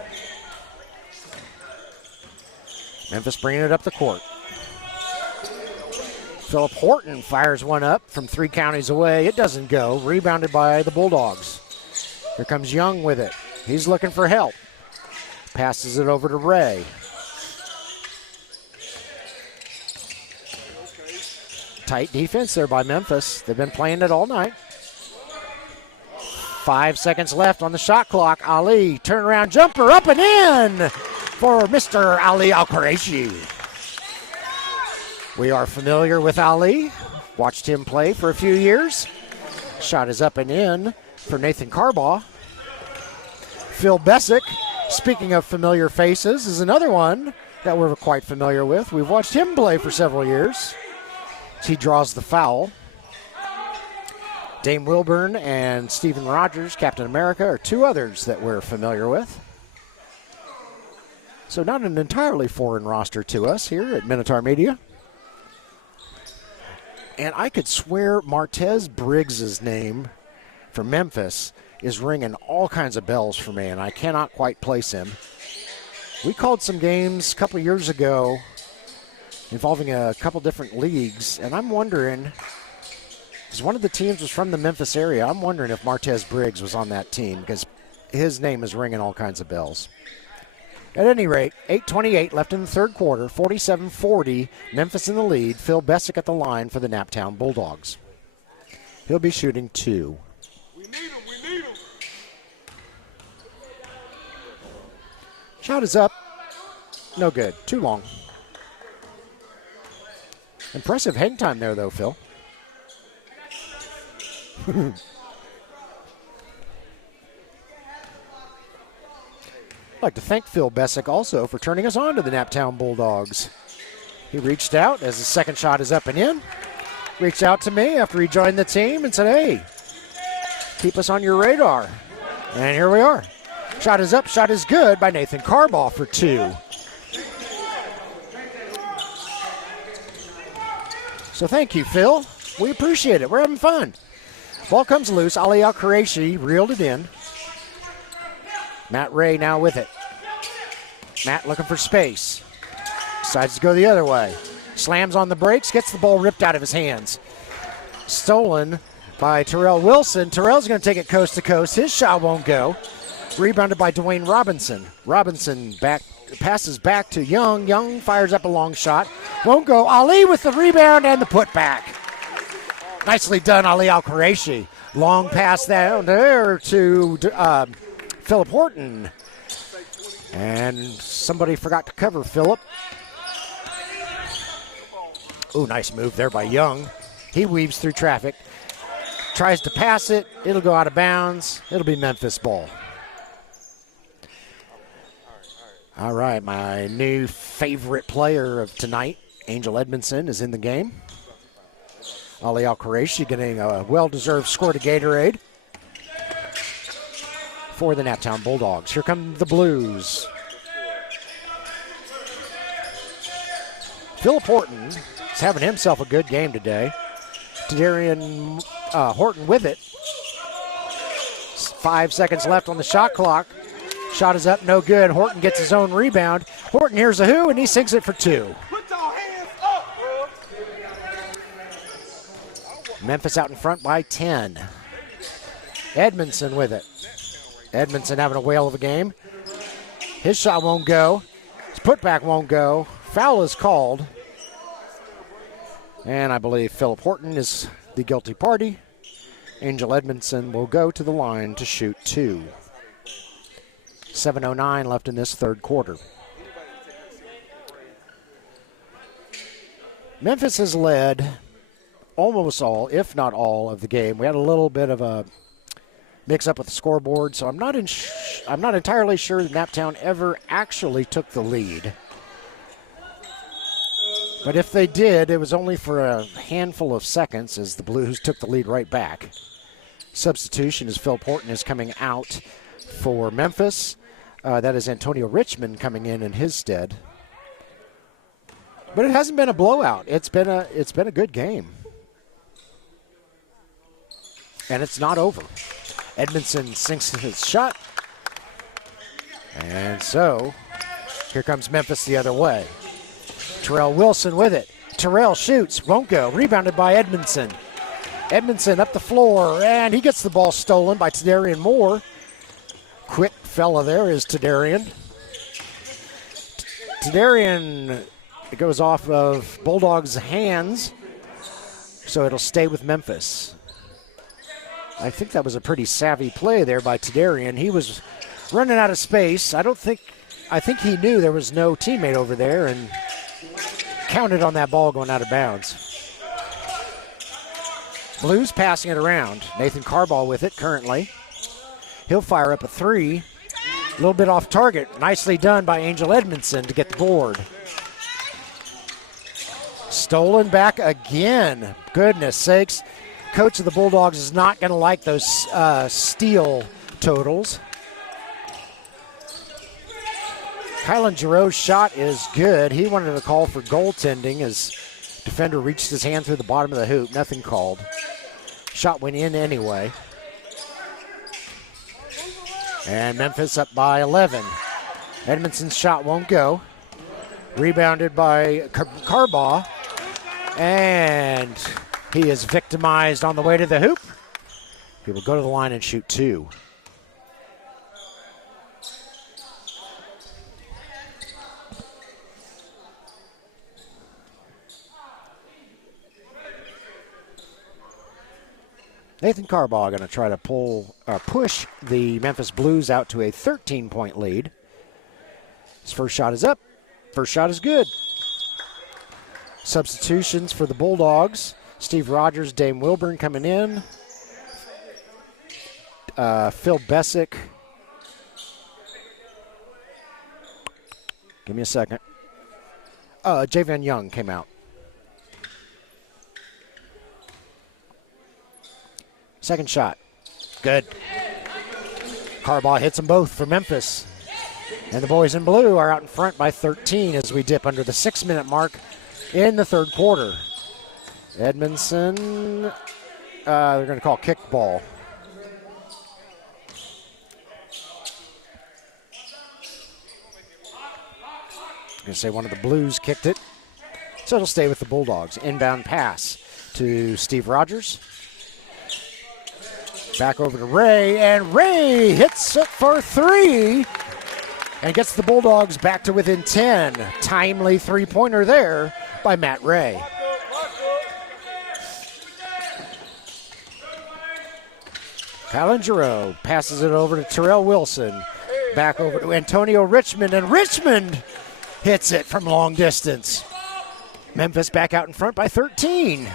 Memphis bringing it up the court. Philip Horton fires one up from 3 counties away. It doesn't go. Rebounded by the Bulldogs. Here comes Young with it. He's looking for help. Passes it over to Ray. Tight defense there by Memphis. They've been playing it all night. 5 seconds left on the shot clock. Ali, turnaround jumper up and in for Mr. Ali Al-Qureshi. We are familiar with Ali. Watched him play for a few years. Shot is up and in for Nathan Carbaugh. Phil Bessick, speaking of familiar faces, is another one that we're quite familiar with. We've watched him play for several years. He draws the foul. Dame Wilburn and Stephen Rogers, Captain America, are two others that we're familiar with. So not an entirely foreign roster to us here at Minotaur Media. And I could swear Martez Briggs' name for Memphis is ringing all kinds of bells for me, and I cannot quite place him. We called some games a couple years ago involving a couple different leagues, and I'm wondering, because one of the teams was from the Memphis area, I'm wondering if Martez Briggs was on that team, because his name is ringing all kinds of bells. At any rate, 8:28 left in the third quarter, 47-40, Memphis in the lead. Phil Bessick at the line for the Naptown Bulldogs. He'll be shooting 2. We need him. Shot is up. No good. Too long. Impressive hang time there, though, Phil. I'd like to thank Phil Bessick also for turning us on to the Naptown Bulldogs. He reached out as the second shot is up and in. Reached out to me after he joined the team and said, hey, keep us on your radar. And here we are. Shot is up, shot is good by Nathan Carbaugh for 2. So thank you, Phil. We appreciate it. We're having fun. Ball comes loose. Ali Al-Qureshi reeled it in. Matt Ray now with it. Matt looking for space. Decides to go the other way. Slams on the brakes, gets the ball ripped out of his hands. Stolen by Terrell Wilson. Terrell's going to take it coast to coast. His shot won't go. Rebounded by Dwayne Robinson. Robinson passes back to Young. Young fires up a long shot. Won't go. Ali with the rebound and the putback. Nicely done, Ali Al-Qureshi. Long pass down there to Philip Horton. And somebody forgot to cover Philip. Ooh, nice move there by Young. He weaves through traffic. Tries to pass it. It'll go out of bounds. It'll be Memphis ball. All right, my new favorite player of tonight, Angel Edmondson, is in the game. Ali Al-Qureshi getting a well-deserved score to Gatorade for the Naptown Bulldogs. Here come the Blues. Philip Horton is having himself a good game today. Tadarian Horton with it. 5 seconds left on the shot clock. Shot is up, no good. Horton gets his own rebound. Horton hears a who, and he sinks it for 2. Put your hands up, bro. Memphis out in front by 10. Edmondson with it. Edmondson having a whale of a game. His shot won't go. His putback won't go. Foul is called. And I believe Philip Horton is the guilty party. Angel Edmondson will go to the line to shoot 2. 7:09 left in this third quarter. Memphis has led almost all, if not all, of the game. We had a little bit of a mix-up with the scoreboard, so I'm not entirely sure that Naptown ever actually took the lead. But if they did, it was only for a handful of seconds as the Blues took the lead right back. Substitution as Philip Horton is coming out for Memphis. That is Antonio Richmond coming in his stead. But it hasn't been a blowout. It's been a good game. And it's not over. Edmondson sinks his shot. And so, here comes Memphis the other way. Terrell Wilson with it. Terrell shoots, won't go. Rebounded by Edmondson. Edmondson up the floor, and he gets the ball stolen by Tadarian Moore. Quick fella there is Tadarian. Tadarian, it goes off of Bulldogs' hands, so it'll stay with Memphis. I think that was a pretty savvy play there by Tadarian. He was running out of space. I think he knew there was no teammate over there and counted on that ball going out of bounds. Blues passing it around. Nathan Carball with it currently. He'll fire up a 3. A little bit off target. Nicely done by Angel Edmondson to get the board. Stolen back again. Goodness sakes. Coach of the Bulldogs is not going to like those steal totals. Kylan Giroux's shot is good. He wanted a call for goaltending as defender reached his hand through the bottom of the hoop. Nothing called. Shot went in anyway. And Memphis up by 11. Edmondson's shot won't go. Rebounded by Carbaugh. And he is victimized on the way to the hoop. He will go to the line and shoot 2. Nathan Carbaugh going to try to push the Memphis Blues out to a 13-point lead. His first shot is up. First shot is good. Substitutions for the Bulldogs. Steve Rogers, Dame Wilburn coming in. Phil Bessick. Give me a second. Javan Young came out. Second shot. Good. Carbaugh hits them both for Memphis. And the boys in blue are out in front by 13 as we dip under the 6-minute mark in the third quarter. Edmondson, they're going to call kickball. I'm going to say one of the Blues kicked it. So it'll stay with the Bulldogs. Inbound pass to Steve Rogers. Back over to Ray, and Ray hits it for 3 and gets the Bulldogs back to within 10. Timely three-pointer there by Matt Ray. Kylan Giroux passes it over to Terrell Wilson. Back over to Antonio Richmond, and Richmond hits it from long distance. Memphis back out in front by 13.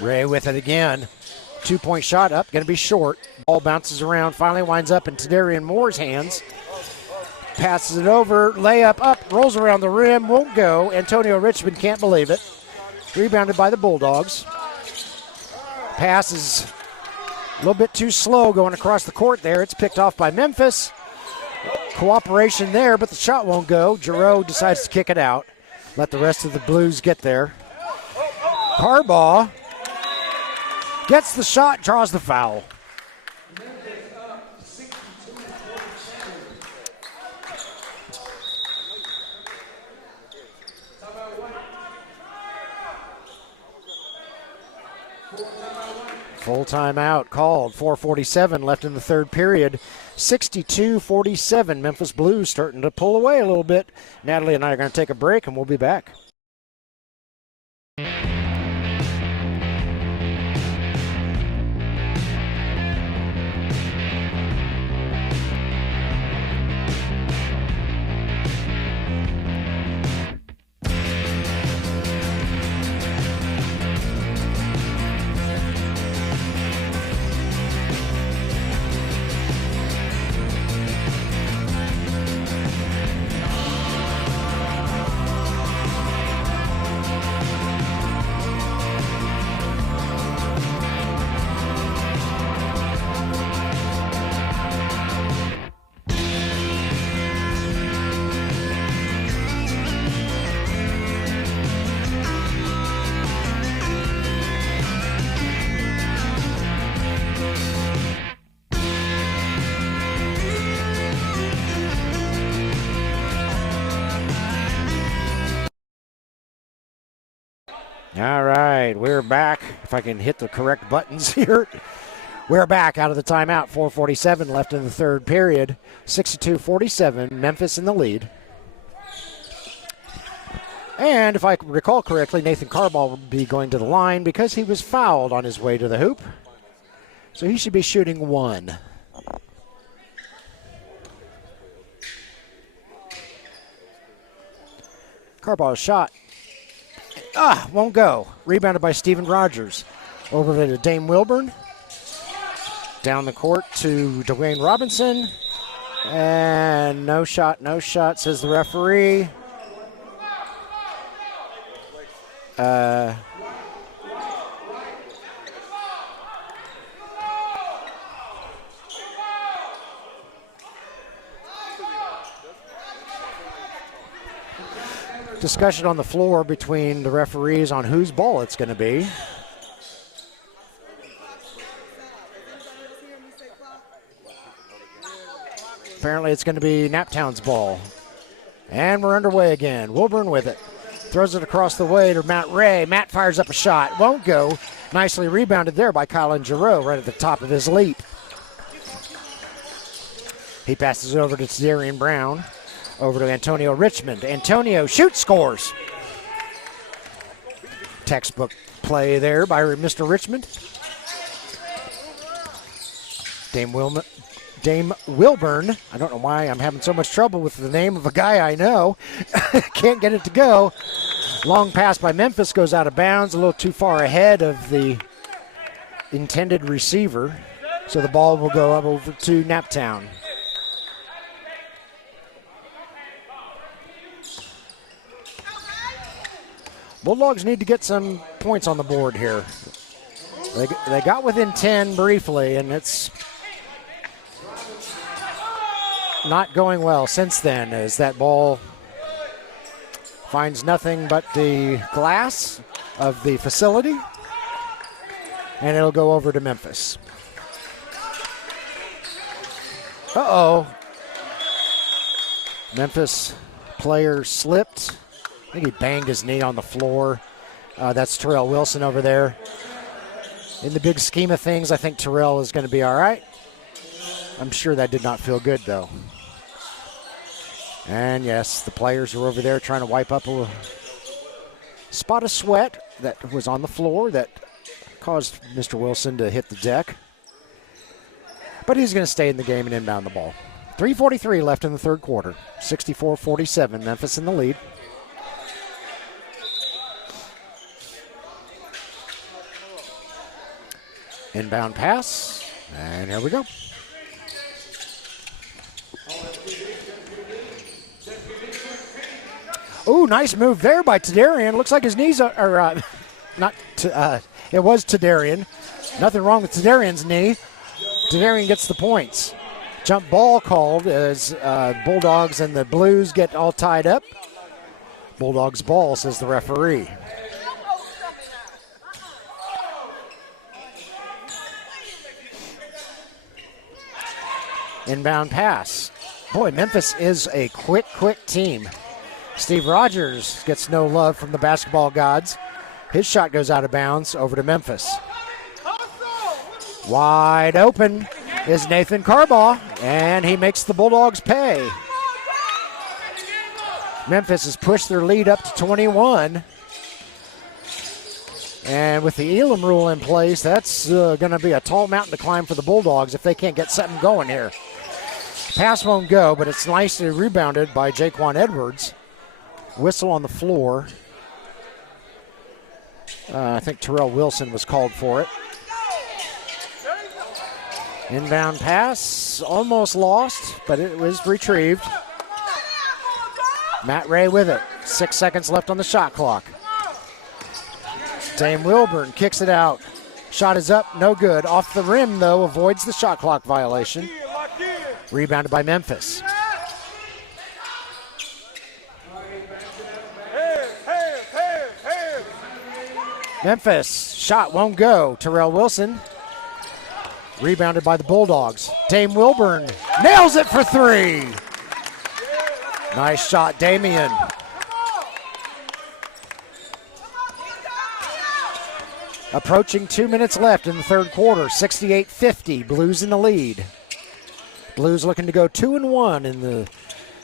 Ray with it again. 2-point shot up, going to be short. Ball bounces around, finally winds up in Tadarian Moore's hands. Passes it over, layup up, rolls around the rim, won't go. Antonio Richmond can't believe it. Rebounded by the Bulldogs. Pass is a little bit too slow going across the court there. It's picked off by Memphis. Cooperation there, but the shot won't go. Giroux decides to kick it out. Let the rest of the Blues get there. Carbaugh gets the shot, draws the foul. Full timeout called. 4:47 left in the third period. 62-47. Memphis Blues starting to pull away a little bit. Natalie and I are going to take a break, and we'll be back. All right, we're back. If I can hit the correct buttons here. We're back out of the timeout. 4:47 left in the third period. 62-47, Memphis in the lead. And if I recall correctly, Nathan Carbaugh will be going to the line because he was fouled on his way to the hoop. So he should be shooting one. Carbaugh's shot. Won't go. Rebounded by Steven Rogers. Over to Dame Wilburn. Down the court to Dwayne Robinson. And no shot, says the referee. Discussion on the floor between the referees on whose ball it's going to be. Apparently it's going to be Naptown's ball. And we're underway again. Wilburn with it. Throws it across the way to Matt Ray. Matt fires up a shot. Won't go. Nicely rebounded there by Kylan Giroux right at the top of his leap. He passes it over to Darian Brown. Over to Antonio Richmond. Antonio shoots, scores. Textbook play there by Mr. Richmond. Dame Wilburn. I don't know why I'm having so much trouble with the name of a guy I know. Can't get it to go. Long pass by Memphis goes out of bounds, a little too far ahead of the intended receiver. So the ball will go up over to Naptown. Bulldogs need to get some points on the board here. They got within 10 briefly, and it's not going well since then as that ball finds nothing but the glass of the facility, and it'll go over to Memphis. Memphis player slipped. I think he banged his knee on the floor. That's Terrell Wilson over there. In the big scheme of things, I think Terrell is going to be all right. I'm sure that did not feel good, though. And, yes, the players are over there trying to wipe up spot of sweat that was on the floor that caused Mr. Wilson to hit the deck. But he's going to stay in the game and inbound the ball. 3:43 left in the third quarter. 64-47, Memphis in the lead. Inbound pass, and here we go. Ooh, nice move there by Tadarian. Looks like his knees it was Tadarian. Nothing wrong with Tadarian's knee. Tadarian gets the points. Jump ball called as Bulldogs and the Blues get all tied up. Bulldogs ball, says the referee. Inbound pass. Boy, Memphis is a quick team. Steve Rogers gets no love from the basketball gods. His shot goes out of bounds over to Memphis. Wide open is Nathan Carbaugh, and he makes the Bulldogs pay. Memphis has pushed their lead up to 21. And with the Elam rule in place, that's going to be a tall mountain to climb for the Bulldogs if they can't get something going here. Pass won't go, but it's nicely rebounded by Jaquan Edwards. Whistle on the floor. I think Terrell Wilson was called for it. Inbound pass, almost lost, but it was retrieved. Matt Ray with it. 6 seconds left on the shot clock. Dame Wilburn kicks it out. Shot is up, no good. Off the rim, though, avoids the shot clock violation. Rebounded by Memphis. Memphis, shot won't go. Terrell Wilson. Rebounded by the Bulldogs. Dame Wilburn nails it for three. Nice shot, Damian. Approaching 2 minutes left in the third quarter. 68-50, Blues in the lead. Blues looking to go 2-1 in the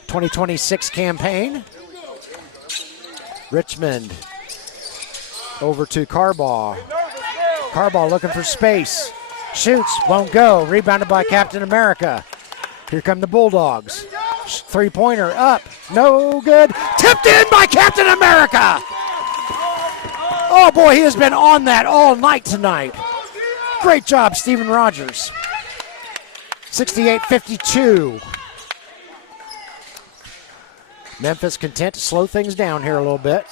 2026 campaign. Richmond over to Carbaugh. Carbaugh looking for space. Shoots, won't go. Rebounded by Captain America. Here come the Bulldogs. Three-pointer up, no good. Tipped in by Captain America. Oh boy, he has been on that all night tonight. Great job, Stephen Rogers. 68-52. Memphis content to slow things down here a little bit.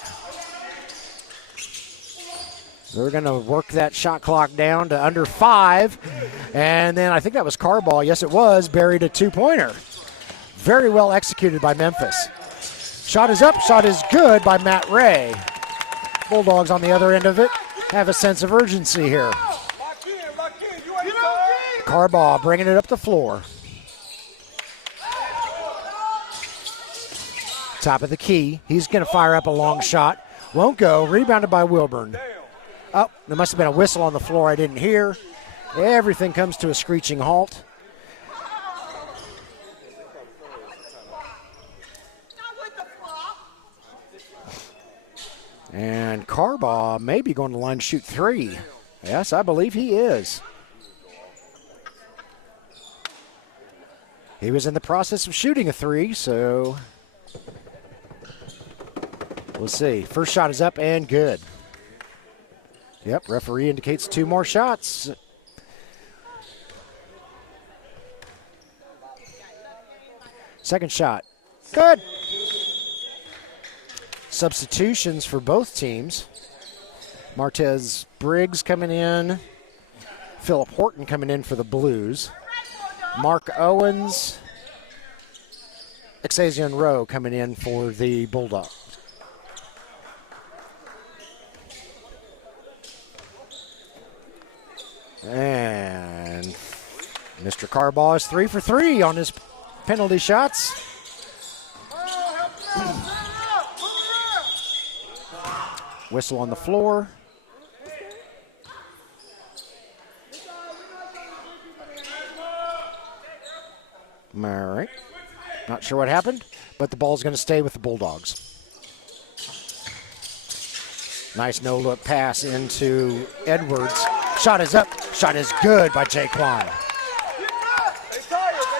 They're going to work that shot clock down to under 5. And then I think that was Carbaugh. Yes, it was. Buried a two-pointer. Very well executed by Memphis. Shot is up. Shot is good by Matt Ray. Bulldogs on the other end of it have a sense of urgency here. Carbaugh bringing it up the floor. Top of the key. He's going to fire up a long shot. Won't go. Rebounded by Wilburn. Oh, there must have been a whistle on the floor I didn't hear. Everything comes to a screeching halt. And Carbaugh may be going to line to shoot three. Yes, I believe he is. He was in the process of shooting a three, so we'll see. First shot is up and good. Yep, referee indicates 2 more shots. Second shot. Good. Substitutions for both teams. Martez Briggs coming in. Philip Horton coming in for the Blues. Mark Owens. Exazion Rowe coming in for the Bulldogs. And Mr. Carbaugh is 3 for 3 on his penalty shots. Whistle on the floor. All right. Not sure what happened, but the ball's going to stay with the Bulldogs. Nice no-look pass into Edwards. Shot is up. Shot is good by Jaquan.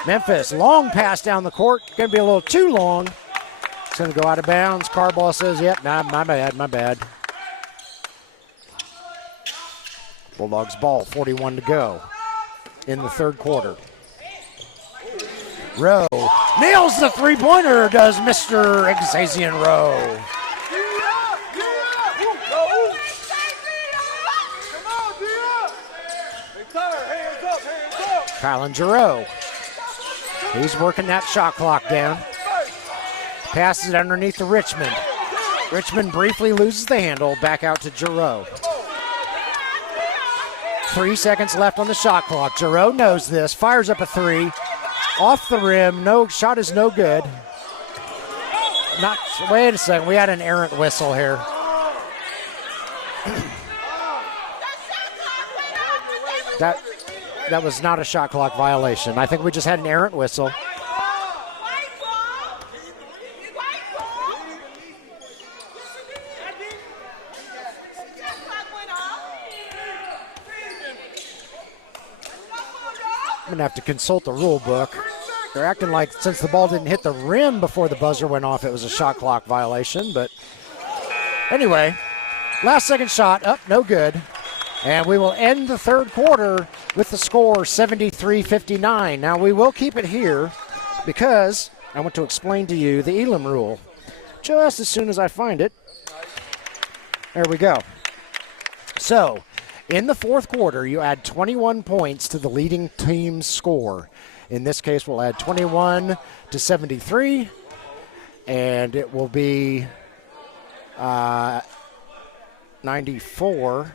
Memphis, long pass down the court. Going to be a little too long. It's going to go out of bounds. Carball says, yep, nah, my bad. Bulldogs ball, 41 to go in the third quarter. Rowe nails the three-pointer, does Mr. Xazian Rowe. Kylan Giroux. He's working that shot clock down. Passes it underneath to Richmond. Richmond briefly loses the handle. Back out to Giroux. 3 seconds left on the shot clock. Giroux knows this. Fires up a three. Off the rim. No shot is no good. Wait a second. We had an errant whistle here. That was not a shot clock violation. I think we just had an errant whistle. I'm going to have to consult the rule book. They're acting like since the ball didn't hit the rim before the buzzer went off, it was a shot clock violation. But anyway, last second shot, up, no good. And we will end the third quarter with the score 73-59. Now we will keep it here because I want to explain to you the Elam rule just as soon as I find it. There we go. So in the fourth quarter, you add 21 points to the leading team's score. In this case, we'll add 21 to 73, and it will be 94.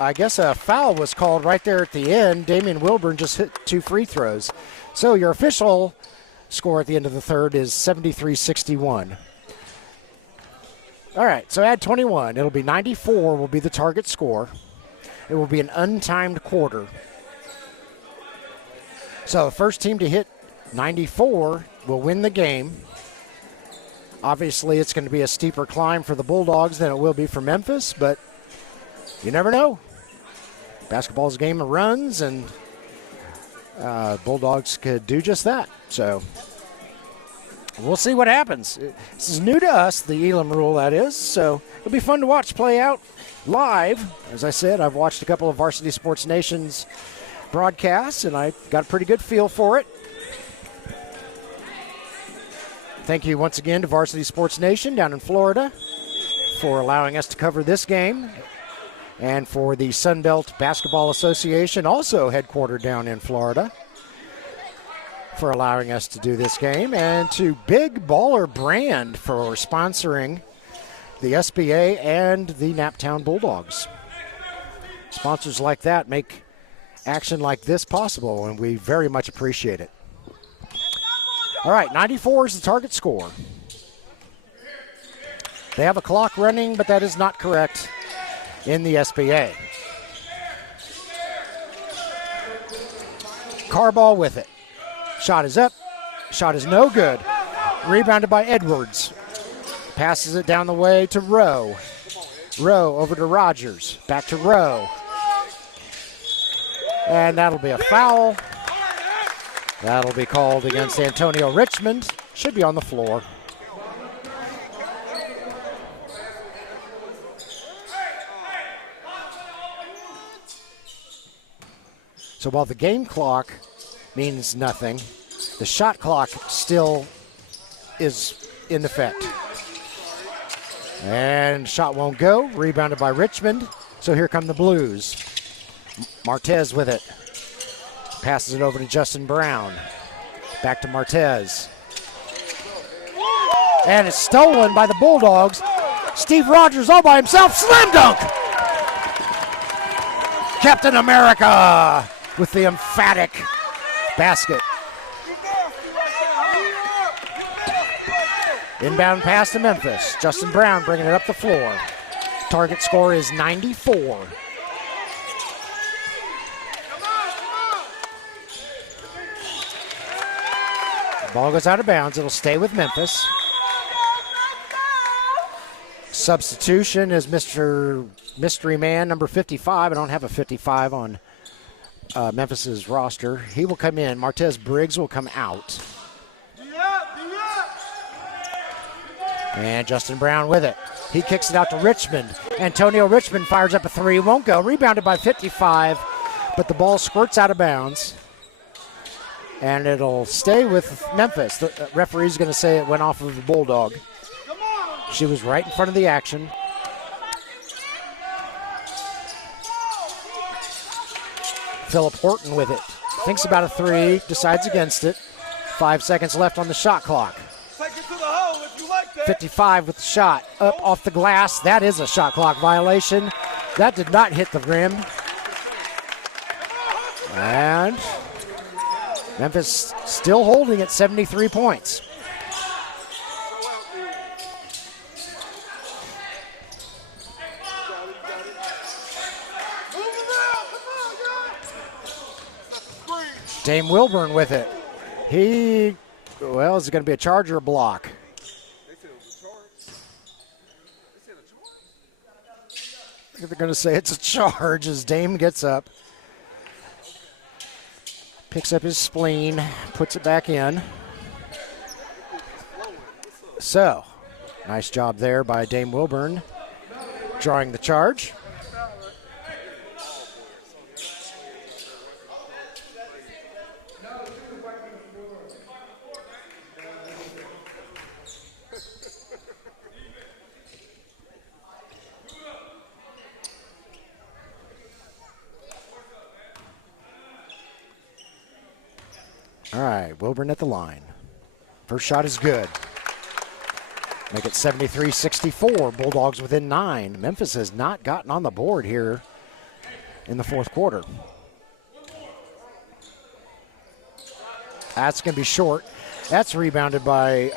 I guess a foul was called right there at the end. Damian Wilburn just hit 2 free throws. So your official score at the end of the third is 73-61. All right, so add 21. It'll be 94 will be the target score. It will be an untimed quarter. So the first team to hit 94 will win the game. Obviously, it's going to be a steeper climb for the Bulldogs than it will be for Memphis, but you never know. Basketball's a game of runs, and Bulldogs could do just that. So we'll see what happens. This is new to us, the Elam rule, that is. So it'll be fun to watch play out live. As I said, I've watched a couple of Varsity Sports Nation's broadcasts, and I got a pretty good feel for it. Thank you once again to Varsity Sports Nation down in Florida for allowing us to cover this game, and for the Sunbelt Basketball Association, also headquartered down in Florida, for allowing us to do this game, and to Big Baller Brand for sponsoring the SBA and the Naptown Bulldogs. Sponsors like that make action like this possible, and we very much appreciate it. All right, 94 is the target score. They have a clock running, but that is not correct in the SBA. Carball with it. Shot is up. Shot is no good. Rebounded by Edwards. Passes it down the way to Rowe. Rowe over to Rogers. Back to Rowe. And that'll be a foul. That'll be called against Antonio Richmond. Should be on the floor. So while the game clock means nothing, the shot clock still is in effect. And shot won't go. Rebounded by Richmond. So here come the Blues. Martez with it. Passes it over to Justin Brown. Back to Martez. And it's stolen by the Bulldogs. Steve Rogers all by himself. Slam dunk! Captain America with the emphatic basket. Inbound pass to Memphis. Justin Brown bringing it up the floor. Target score is 94. Ball goes out of bounds. It'll stay with Memphis. Substitution is Mr. Mystery Man, number 55. I don't have a 55 on Memphis's roster. He will come in. Martez Briggs will come out. And Justin Brown with it. He kicks it out to Richmond. Antonio Richmond fires up a three. Won't go. Rebounded by 55, but the ball squirts out of bounds. And it'll stay with Memphis. The referee's going to say it went off of the Bulldog. She was right in front of the action. Philip Horton with it. Thinks about a three, decides against it. 5 seconds left on the shot clock. 55 with the shot. Up off the glass. That is a shot clock violation. That did not hit the rim. And Memphis still holding at 73 points. Dame Wilburn with it. Is it going to be a charge or a block? I think they're going to say it's a charge as Dame gets up. Picks up his spleen, puts it back in. So, nice job there by Dame Wilburn, drawing the charge. All right, Wilburn at the line. First shot is good. Make it 73-64. Bulldogs within 9. Memphis has not gotten on the board here in the fourth quarter. That's going to be short. That's rebounded by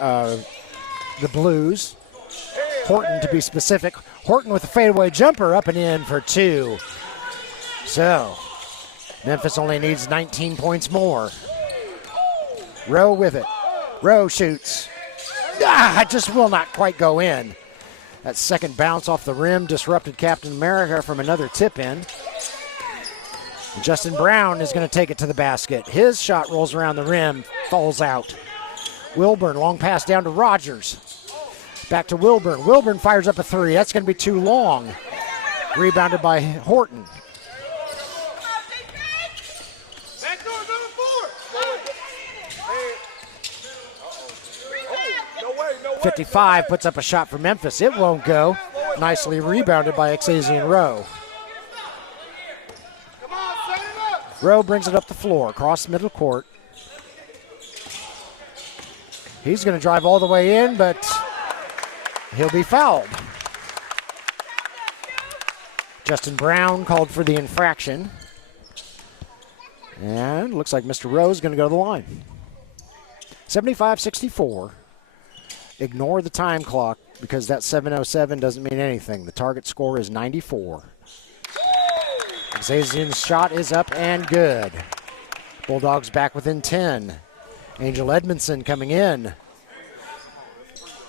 the Blues. Horton, to be specific. Horton with a fadeaway jumper up and in for 2. So, Memphis only needs 19 points more. Rowe with it. Rowe shoots. It just will not quite go in. That second bounce off the rim disrupted Captain America from another tip in. And Justin Brown is going to take it to the basket. His shot rolls around the rim, falls out. Wilburn, long pass down to Rogers. Back to Wilburn. Wilburn fires up a three. That's going to be too long. Rebounded by Horton. 55 puts up a shot for Memphis. It won't go. Nicely rebounded by Exazian Rowe. Rowe brings it up the floor, across middle court. He's going to drive all the way in, but he'll be fouled. Justin Brown called for the infraction. And looks like Mr. Rowe is going to go to the line. 75-64. Ignore the time clock because that 7:07 doesn't mean anything. The target score is 94. Exazian's shot is up and good. Bulldogs back within 10. Angel Edmondson coming in.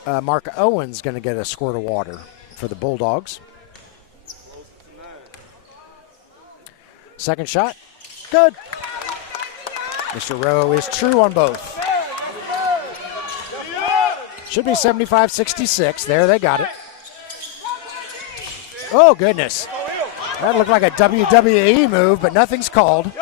Mark Owens going to get a squirt of water for the Bulldogs. Second shot, good. Mr. Rowe is true on both. Should be 75-66. There, they got it. Oh, goodness. That looked like a WWE move, but nothing's called.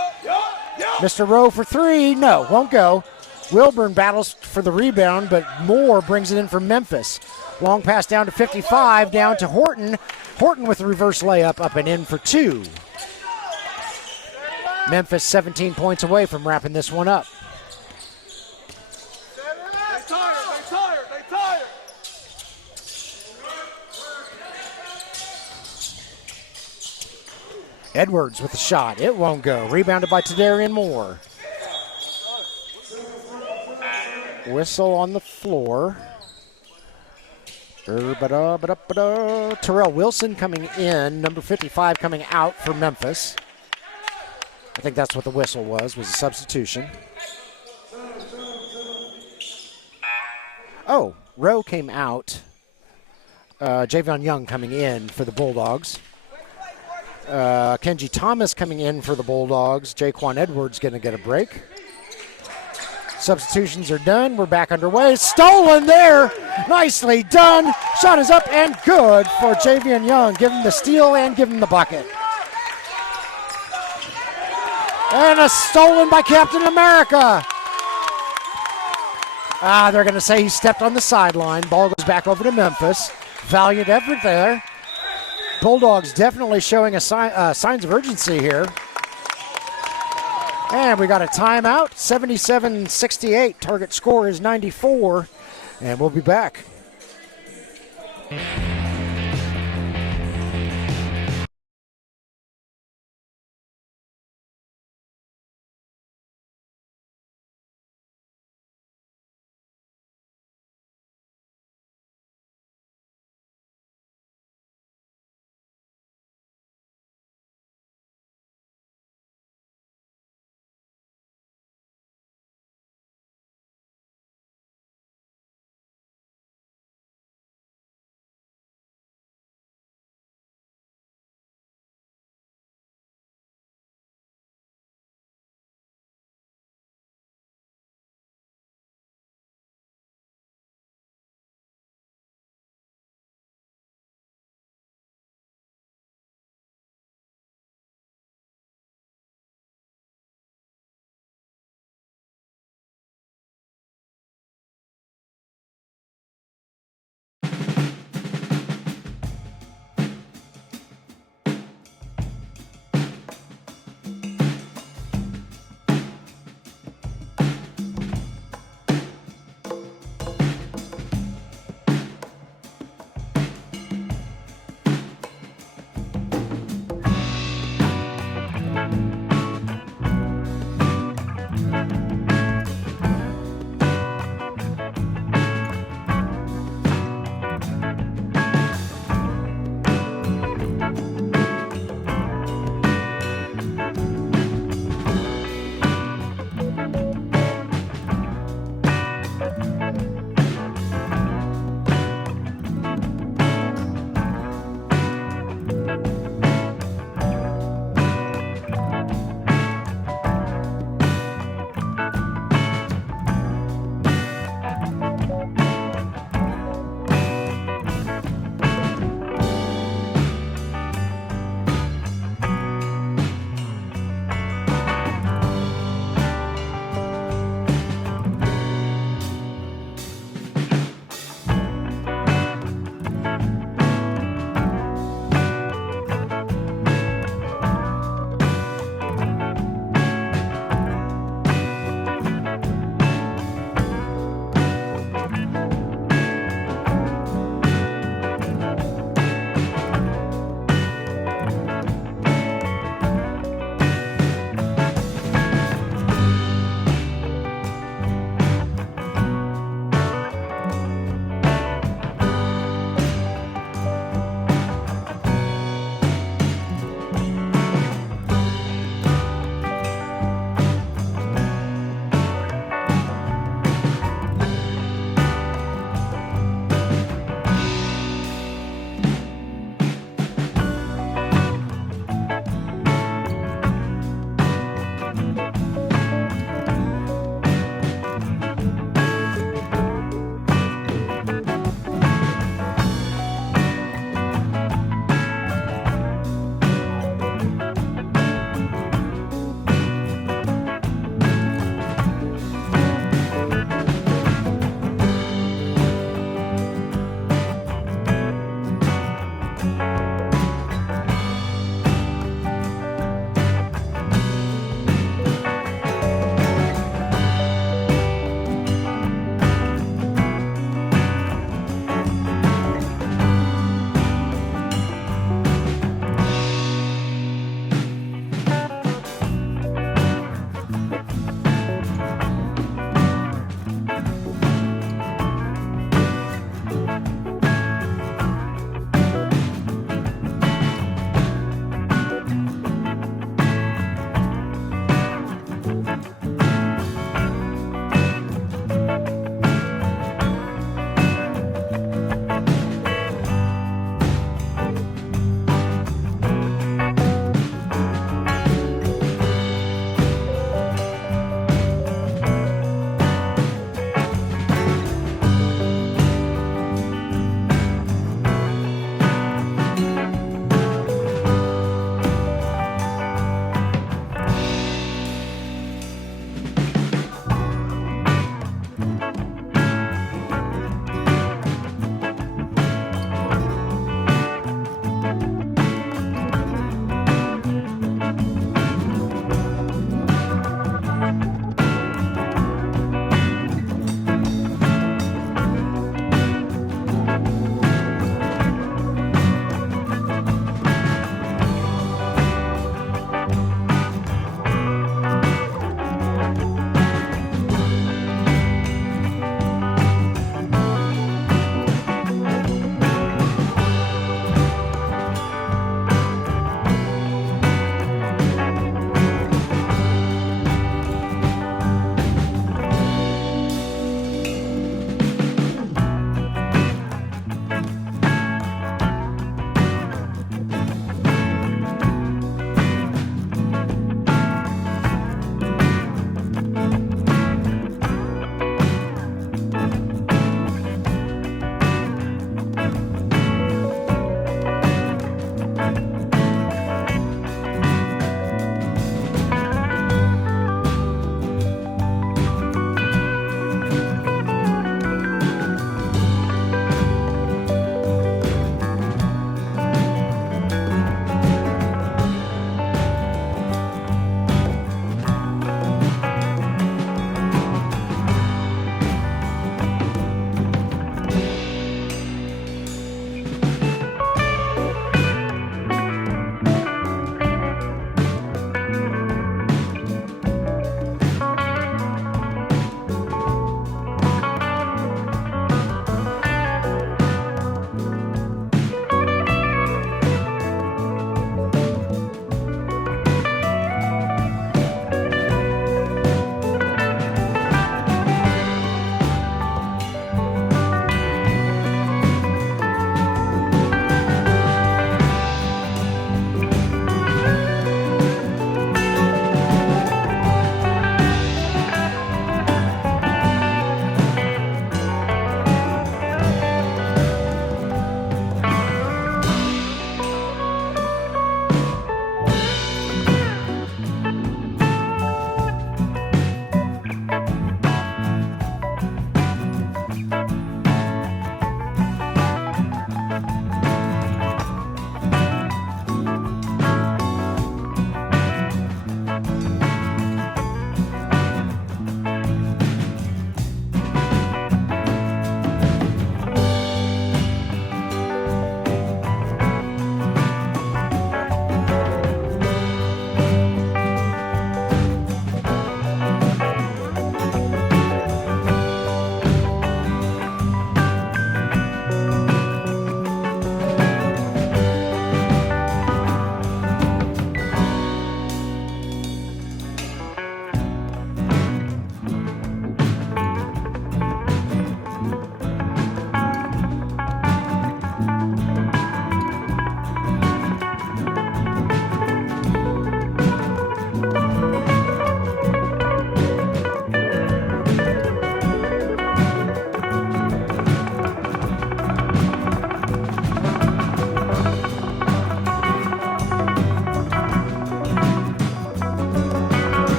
Mr. Rowe for three. No, won't go. Wilburn battles for the rebound, but Moore brings it in for Memphis. Long pass down to 55, down to Horton. Horton with the reverse layup, up and in for 2. Memphis 17 points away from wrapping this one up. Edwards with the shot. It won't go. Rebounded by Tadarian Moore. Whistle on the floor. Terrell Wilson coming in. Number 55 coming out for Memphis. I think that's what the whistle was a substitution. Oh, Rowe came out. Javion Young coming in for the Bulldogs. Kenji Thomas coming in for the Bulldogs. Jaquan Edwards going to get a break. Substitutions are done. We're back underway. Stolen there. Nicely done. Shot is up and good for Javion Young. Give him the steal and give him the bucket. And a stolen by Captain America. They're going to say he stepped on the sideline. Ball goes back over to Memphis. Valiant effort there. Bulldogs definitely showing signs of urgency here. And we got a timeout, 77-68. Target score is 94, and we'll be back.